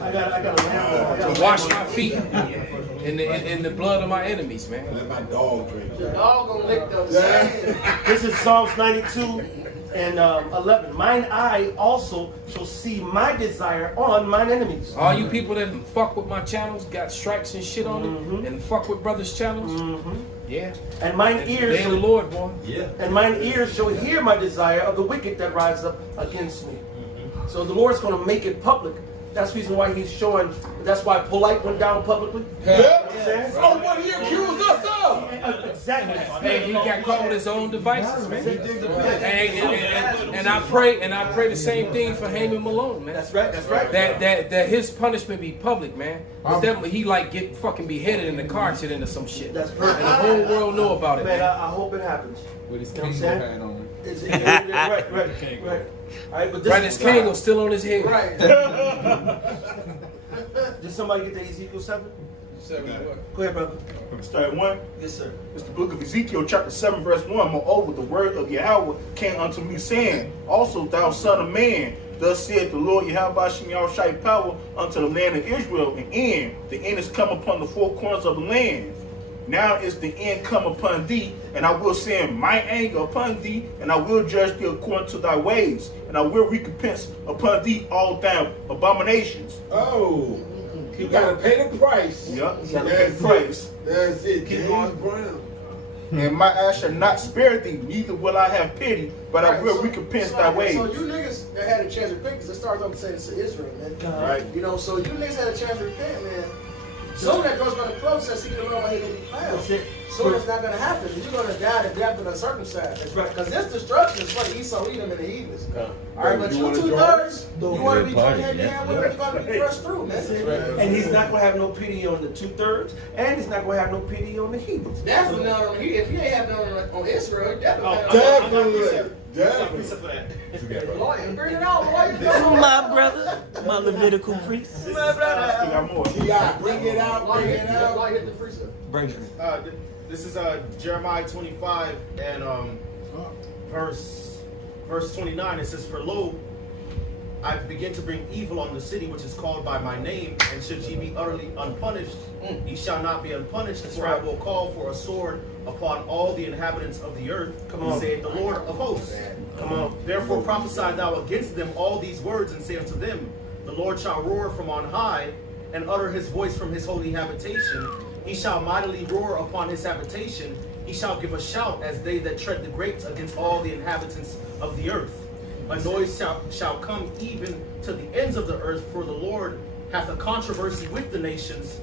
I got To wash my feet in the blood of my enemies, man. Let my dog drink. The dog gonna lick those. This is Psalms 92 and 11. Mine eye also shall see my desire on mine enemies. All you people that fuck with my channels, got strikes and shit on it, and fuck with brothers' channels, yeah. And mine ears, the Lord, boy. Yeah. And mine ears shall hear my desire of the wicked that rise up against me. So the Lord's going to make it public. That's the reason why he's showing. That's why Polite went down publicly. Yeah. Oh, what he accused us of? Exactly. Hey, he got caught with his own devices, man. And I pray the same thing for Haman Malone, man. That's right. That's right. That his punishment be public, man. But he like get fucking beheaded in the car accident or some shit. That's perfect. And the whole world know about it, man. man. I hope it happens. With his You know what I'm king saying? hat on. Right. All right, but this His Kango still on his head. Right. Did somebody get the Ezekiel 7? Go ahead, brother. Start 1. Yes, sir. It's the book of Ezekiel, chapter 7, verse 1. Moreover, the word of Yahweh came unto me, saying, Also, thou son of man, thus saith the Lord Yahweh Shem Shai power unto the land of Israel, and the end is come upon the four corners of the land. Now is the end come upon thee, and I will send my anger upon thee, and I will judge thee according to thy ways, and I will recompense upon thee all thy abominations. Oh, you gotta pay the price. Yep, you gotta pay the price. That's it. Keep on Brown. And my eye shall not spare thee, neither will I have pity, but I will recompense thy ways. So you niggas that had a chance to repent, because it starts off saying it's Israel, man. Right. You know, so you niggas had a chance to repent, man. Soon that door's gonna close and seeking the Lord while he may be found. That's it. Soon it's not gonna happen. You're gonna die the death of the circumcised. That's right. Because this destruction is for the Esau, Edom, and the heathens. All right, but you 2/3, you want to be joined hand in hand with him, you're gonna be crushed through, man. And he's not going to have no pity on the 2/3, and he's not going to have no pity on the Hebrews. Definitely not on if you ain't have none on Israel, definitely. Lawyer, bring it out, lawyer. My brother, my Levitical priest. My brother. Bring it out, bring it out. Lawyer hit the precept. This is Jeremiah 25 and verse 29. It says, For lo, I begin to bring evil on the city which is called by my name, and should ye be utterly unpunished, ye shall not be unpunished, for I will call for a sword upon all the inhabitants of the earth, saith the Lord of hosts. Come on. Therefore prophesy thou against them all these words, and say unto them, The Lord shall roar from on high, and utter his voice from his holy habitation. He shall mightily roar upon his habitation. He shall give a shout as they that tread the grapes against all the inhabitants of the earth. a noise shall come even to the ends of the earth, for the Lord hath a controversy with the nations.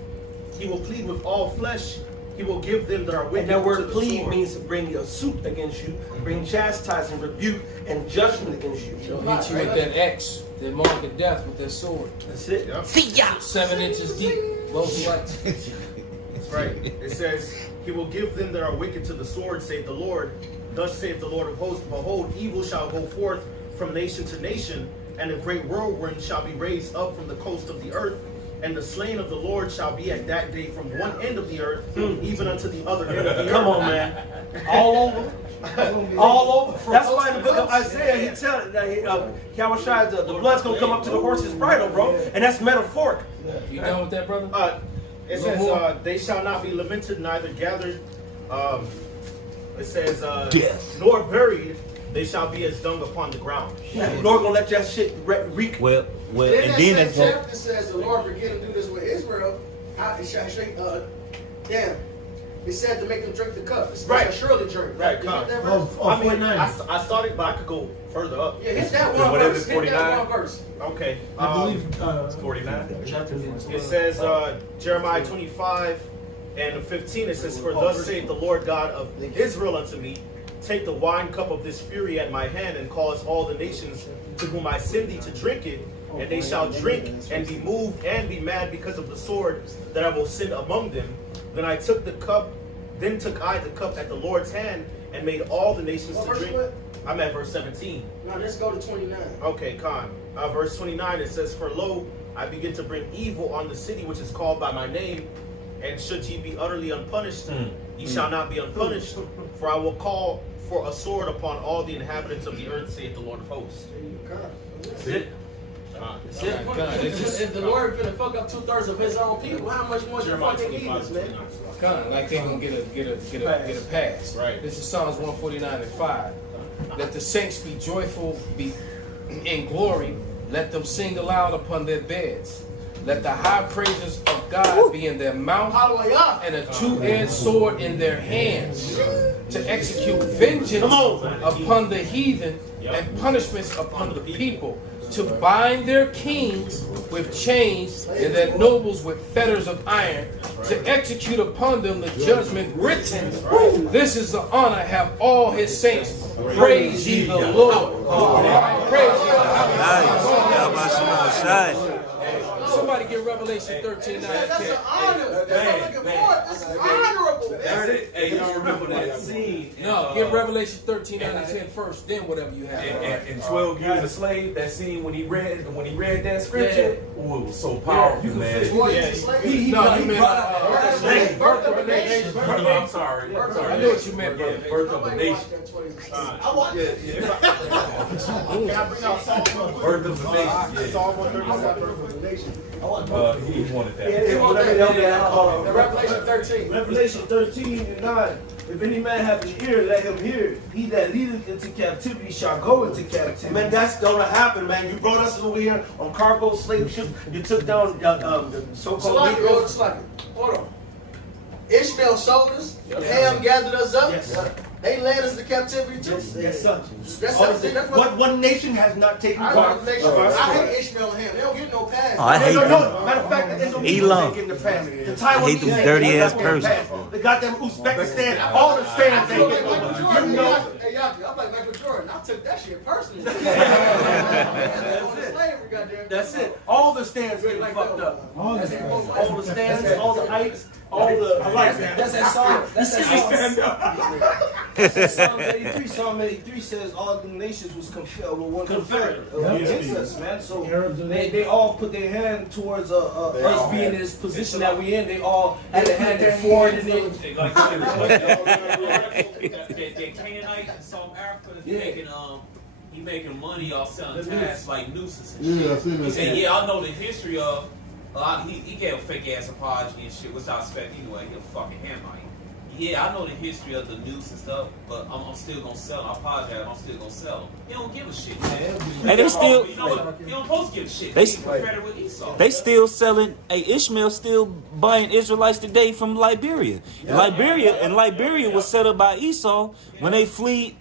He will plead with all flesh. He will give them that are wicked. And that to word the plead sword. means to bring a suit against you, bring chastising, rebuke, and judgment against you. He'll hit you with that X, the mark of death with that sword. That's it. Yeah. 7 inches deep. Most likely. That's right. It says, He will give them that are wicked to the sword, saith the Lord. Thus saith the Lord of hosts, behold, evil shall go forth from nation to nation, and a great whirlwind shall be raised up from the coast of the earth. And the slain of the Lord shall be at that day from one end of the earth, even unto the other end of the earth. Come on, man. All over. All over. That's why in the book of Isaiah, he tells that Yahushua, the blood's going to come up to the horse's bridle, bro. And that's metaphoric. You done with that, brother? It says, they shall not be lamented, neither gathered. It says, death, nor buried. They shall be as dung upon the ground. Lord gonna let that shit reek. Well, Then and that then same that's going. chapter says the Lord began to do this with Israel. Damn. He said to make them drink the cup. This is Right. a surely drink. Right, Did you get that come. verse? I mean, I started, but I could go further up. Yeah, hit that one verse. Hit that one verse. Okay. I believe it's 49. It says Jeremiah 25 and 15. It says, for thus saith the Lord God of Israel unto me, take the wine cup of this fury at my hand, and cause all the nations to whom I send thee to drink it, and they shall drink and be moved and be mad because of the sword that I will send among them. Then I took the cup, then took I the cup at the Lord's hand, and made all the nations to drink. I'm at verse 17. Now let's go to 29. Okay, verse 29, it says, for lo, I begin to bring evil on the city which is called by my name, and should ye be utterly unpunished, ye shall not be unpunished, for I will call for a sword upon all the inhabitants of the earth, saith the Lord of hosts. That's it. If the Lord finna fuck up 2/3 of His own people, how much more you fucking need us, man? Like they gonna get a pass. Right. This is Psalms 149 and 5. Let the saints be joyful, be in glory. Let them sing aloud upon their beds. Let the high praises of God be in their mouth, and a two-edged sword in their hands, to execute vengeance upon the heathen and punishments upon the people, to bind their kings with chains and their nobles with fetters of iron, to execute upon them the judgment written. This is the honor, have all His saints. Praise ye the Lord. Praise ye the Lord. Somebody get Revelation 13, 9, and 10. That's an honor. That's what I'm looking for. This is honorable. That's it. Hey, you don't remember that scene? No, get Revelation 13, 9, and 10 first, then whatever you have. In 12 Years a Slave, that scene when he read that scripture, ooh, it was so powerful, man. I'm sorry. I knew what you meant, brother. Birth of a Nation. I watched it. Can I bring out Psalm 1? Birth of a Nation. Psalm 137. He wanted that. Revelation 13. Revelation 13 and 9. If any man have an ear, let him hear. He that leadeth into captivity shall go into captivity. Man, that's gonna happen, man. You brought us over here on cargo slave ships. You took down the so-called Negroes. Hold on. Ishmael sold us. Ham gathered us up. They led us to captivity too. Yes, sir. That's what one nation has not taken part. I hate Ishmael and Ham. They don't get no pass. Oh, I hate them. Matter of fact, the Indonesians Elon. ain't getting the pass. The I hate Taiwanese them ain't dirty getting ass the person. pass. The goddamn Uzbekistan, all the stands ain't getting no. You know. Hey, y'all, I'm like Michael Jordan. I took that shit personally. That's it. All the stands getting fucked up. All the stands, all the heights, all the. I like that. That's that song. That's Psalm 83. Psalm 83 says all the nations was confederate against us, man. So they all put their hand towards us being in this position that we in. They all had a hand forward in it. The Canaanites in South Africa is making money off selling tats like nooses and shit. Yeah, I seen that. He said, I know the history of he gave a fake ass apology and shit, which I expect anyway. He a fucking Hamite. Yeah, I know the history of the noose and stuff, but I'm still gonna sell them. I apologize, I'm still gonna sell them. He don't give a shit, man. And they still, You know what? He don't supposed to give a shit. They- He's confederate with Esau. they still selling. Hey, Ishmael still buying Israelites today from Liberia. Liberia was set up by Esau when they freed,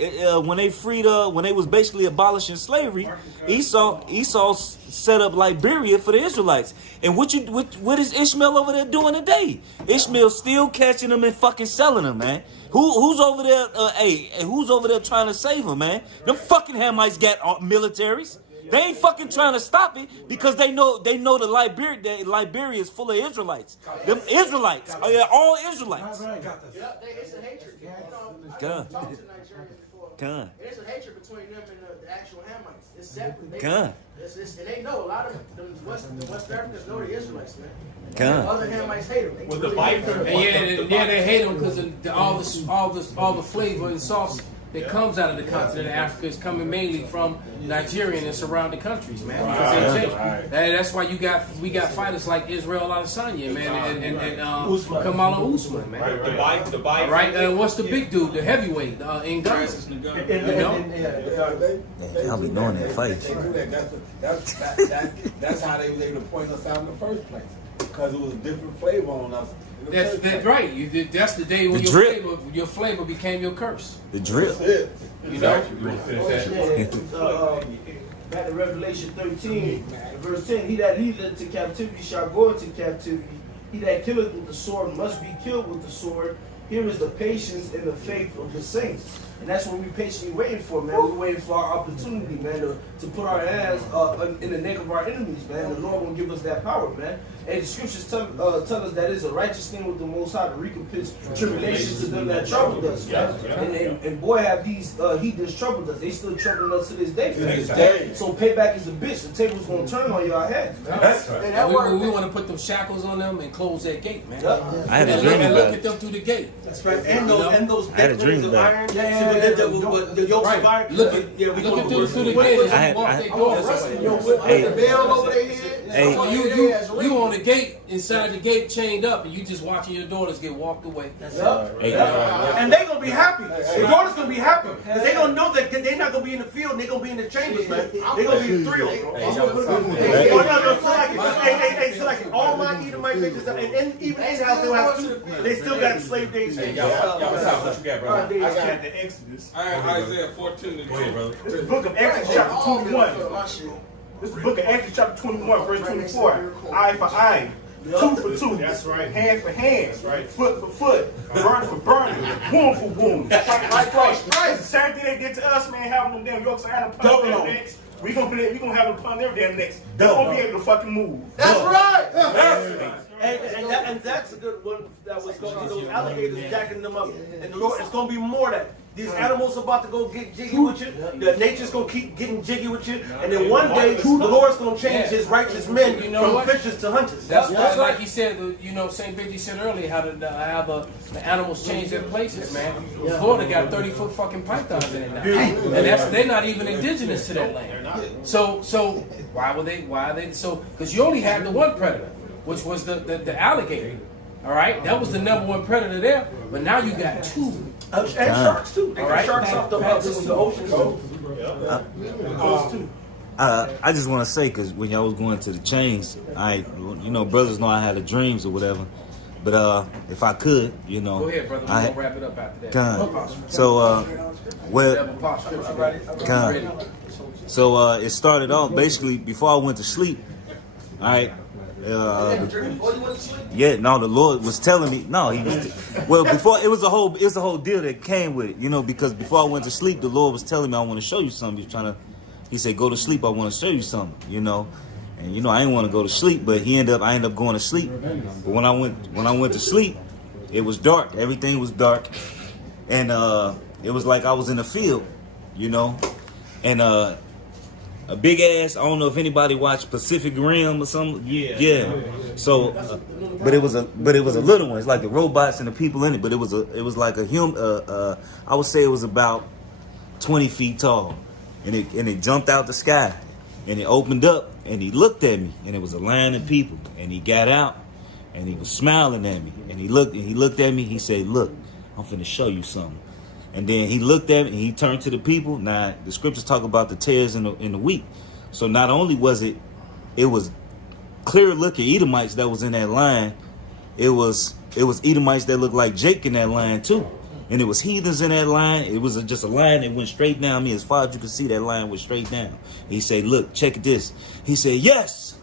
when they was basically abolishing slavery. Esau set up Liberia for the Israelites. And what is Ishmael over there doing today? Ishmael's still catching them and fucking selling them, man. Who's over there? Who's over there trying to save them, man? Them fucking Hamites got militaries. They ain't fucking trying to stop it because they know the Liberia is full of Israelites. Them Israelites, all Israelites. It's a hatred. God. God. There's a hatred between them and the actual Hamites. It's separate. God. And they know a lot of the West Africans know the Israelites, man. God. Other Hamites hate them. With the Bible. And they hate them because all the flavor and sauce that comes out of the continent of Africa is coming mainly from Nigeria and surrounding countries, man. Because that's why we got fighters like Israel Adesanya, man, and Kamala Usman, man. The Bible. Right? What's the big dude, the heavyweight in Ghana? Y'all be knowing that fight. That's how they was able to point us out in the first place. Because it was a different flavor on us. That's right. That's the day when your flavor became your curse. The drip. You know? Back to Revelation 13, verse 10. He that leadeth to captivity shall go into captivity. He that killeth with the sword must be killed with the sword. Here is the patience and the faith of the saints. And that's what we patiently waiting for, man. We're waiting for our opportunity, man, to put our hands in the neck of our enemies, man. The Lord will give us that power, man. And the scriptures tell us that it's a righteous thing with the Most High to recompense tribulation to them that troubled us, man. And boy, have these heathens troubled us. They still troubling us to this day. So payback is a bitch. The table's going to turn on your heads, man. That's right. We want to put them shackles on them and close that gate, man. I had a dream about look at them through the gate. That's right. And those I had a dream about it. the yokes of iron. Look at through the gate as you walk their door. The bell over their head. So you on the gate, inside the gate, chained up, and you just watching your daughters get walked away. And they gonna be happy. The daughters gonna be happy because they gonna know that they're not gonna be in the field. They gonna be in the chambers, man. They gonna be thrilled. So like all my Edomite bitches, and even in house they'll have two. They still got slave days. What you got, brother? I got the Exodus. All right, Isaiah 14. Go ahead, brother. This is the book of Exodus, chapter 21. This is the book of Exodus, chapter 21, verse 24. Eye for eye, tooth for tooth. That's right. Hand for hand. That's right. Foot for foot. Burn for burning. Wound for wound. Right. The same thing they did to us, man. Having them damn yokes around upon their necks. We gonna have them upon their damn necks. They won't be able to fucking move. That's right. And that's a good one. That was going to be those alligators jacking them up. And the Lord, it's going to be more of that. These animals about to go get jiggy with you. The nature's going to keep getting jiggy with you. And then one day, the Lord's going to change his righteous men from fishers to hunters. That's why, like he said, St. Benji said earlier, how the animals change their places, man. Florida got 30-foot fucking pythons in it now. And they're not even indigenous to that land. So why are they? So, because you only had the one predator, which was the alligator. All right, that was the #1 predator there, but now you got two. And sharks too. They got sharks off the ocean too. I just want to say, because when y'all was going to the chains, brothers know I had the dreams or whatever. But if I could, Go ahead, brother. We're going to wrap it up after that. So it started off basically before I went to sleep. All right. The Lord was telling me. Before it was a whole deal that came with it, because before I went to sleep, the Lord was telling me, I want to show you something. He said, go to sleep, I want to show you something, And I didn't want to go to sleep, but I ended up going to sleep. But when I went to sleep, it was dark. Everything was dark. And it was like I was in a field, and a big ass. I don't know if anybody watched Pacific Rim or something. Yeah. So, but it was a little one. It's like the robots and the people in it. But it was like a human. I would say it was about 20 feet tall, and it jumped out the sky, and it opened up, and he looked at me, and it was a line of people, and he got out, and he was smiling at me, and he looked at me. He said, "Look, I'm finna show you something. And then he looked at me and he turned to the people. Now, the scriptures talk about the tares in the wheat. So not only was it was clear looking Edomites that was in that line, it was Edomites that looked like Jake in that line too. And it was heathens in that line. It was just a line that went straight down. As far as you could see, that line went straight down. He said, look, check this. He said, yes,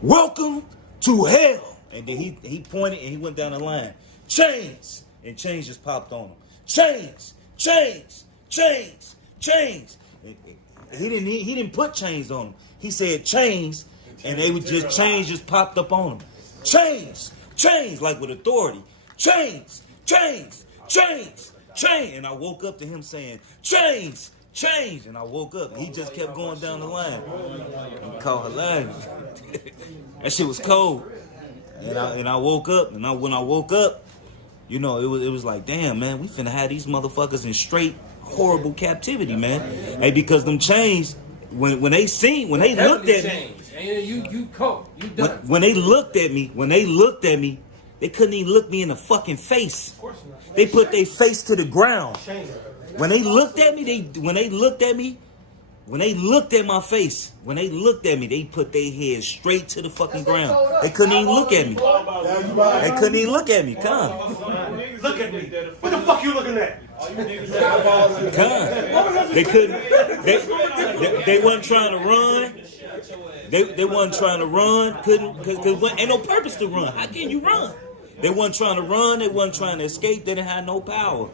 welcome to hell. And then he pointed and he went down the line. Chains. And chains just popped on him. Chains, chains, chains, chains. He didn't put chains on them. He said chains, and they would just chains just popped up on them. Chains, chains, like with authority. Chains, chains, chains, chains. And I woke up to him saying chains, chains. And I woke up, and he just kept going down the line. And called her line. That shit was cold. And I woke up, and when I woke up, you know, it was like, damn, man, we finna have these motherfuckers in straight horrible captivity, man. Hey, because them chains, when they looked at me, when they looked at me, they couldn't even look me in the fucking face. They put their face to the ground. When they looked at me, when they looked at my face, they put their head straight to the fucking ground. They couldn't even look at me. They couldn't even look at me. Come. Look at me. What the fuck you looking at? Come. They couldn't. They wasn't trying to run. They wasn't trying to run. Couldn't, cause ain't no purpose to run. How can you run? They wasn't trying to run. They wasn't trying to escape. They didn't have no power.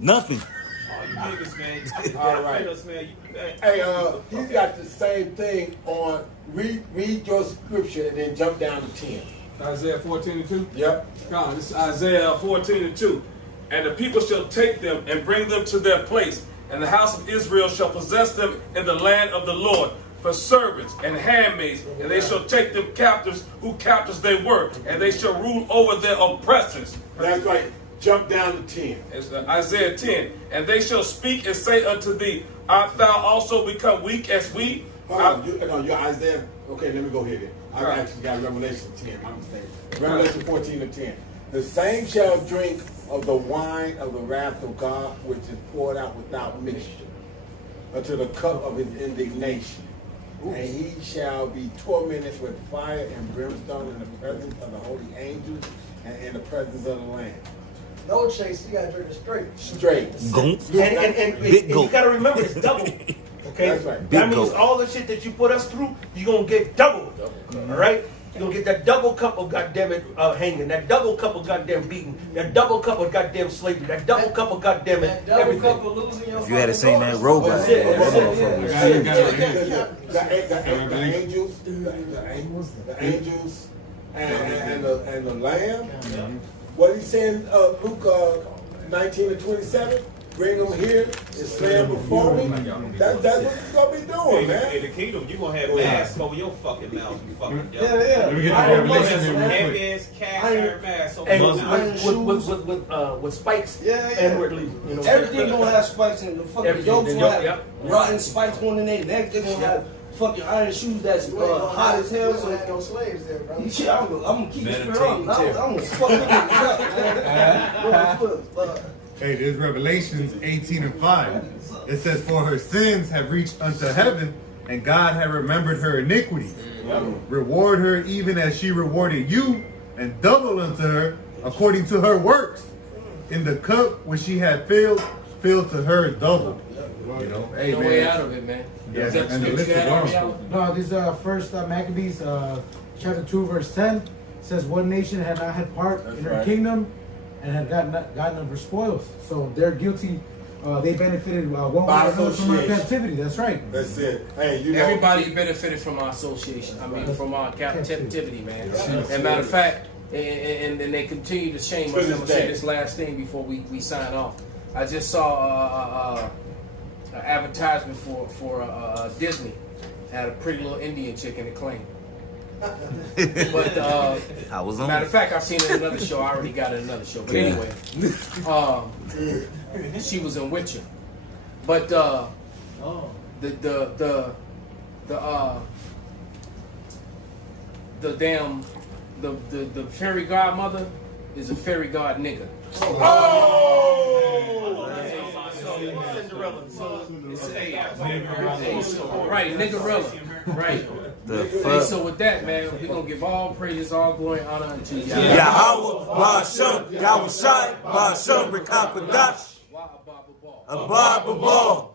Nothing. All right. Hey, he's got the same thing on. Read your scripture and then jump down to 10. Isaiah 14:2. Yep. God, this is Isaiah 14:2. And the people shall take them and bring them to their place, and the house of Israel shall possess them in the land of the Lord for servants and handmaids, and they shall take them captives who captives they were, and they shall rule over their oppressors. That's right. Jump down to 10. It's Isaiah 10. And they shall speak and say unto thee, art thou also become weak as we? Hold on, you're Isaiah. Okay, let me go here then. I actually got Revelation 10. I'm mistaken. Revelation 14:10. The same shall drink of the wine of the wrath of God, which is poured out without mixture, unto the cup of his indignation. And he shall be tormented with fire and brimstone in the presence of the holy angels and in the presence of the Lamb. No chase, you gotta drink it straight. Straight. And you gotta remember it's double. Okay? That's right. That means all the shit that you put us through, you're gonna get double. Alright? You're gonna get that double cup of goddamn it hanging, that double cup of goddamn beating, that double cup of goddamn slavery, that double cup of goddamn it everything. Cup of losing your You had to sing that robot. The angels, and the Lamb. What he's saying, Luke 19:27. Bring them here and slam before me. That's what you're gonna be doing, man. In the kingdom, you gonna have masks over your fucking mouth, you fucking Yeah. Let me get the revelation here real quick. heavy ass cast iron mask over And your mouth. with spikes Yeah. inwardly. You know, Everything gonna have spikes in the fucking Everything. yokes will have Yep. rotten spikes going in there. Next they gonna have fucking iron shoes that's hot as hell. So no slaves there, bro. shit, I'm gonna keep the spirit on. I'm Meditate, gonna fuck with it, man. Hey, there's Revelations 18:5. It says, for her sins have reached unto heaven, and God had remembered her iniquity. Reward her even as she rewarded you, and double unto her according to her works. In the cup which she had filled to her double. You know, hey, no man. way out of it, man. Yeah, Is that and the scripture list you is had on. already? No, this is First Maccabees, chapter 2, verse 10. Says one nation had not had part in her kingdom, and had gotten of her spoils. So they're guilty. They benefited one way or another from our captivity. That's right. That's it. Hey, you know, Everybody benefited from our association. I mean, from our captivity, man. And matter of fact, and they continue to shame us. I'm gonna say this last thing before we sign off. I just saw an advertisement for Disney. Had a pretty little Indian chick in the claim. But I was on. matter of fact, I've seen it in another show. I already got it in another show. But anyway, she was in Witcher. But the fairy godmother is a fairy god nigga. Right, niggerella. Right. Hey, so with that, man, we're going to give all praises, all glory, and honor unto Yahweh. Yahweh, Ba'asham, Yahweh Shai, Ba'asham, Rekakwadash, Abba Babal.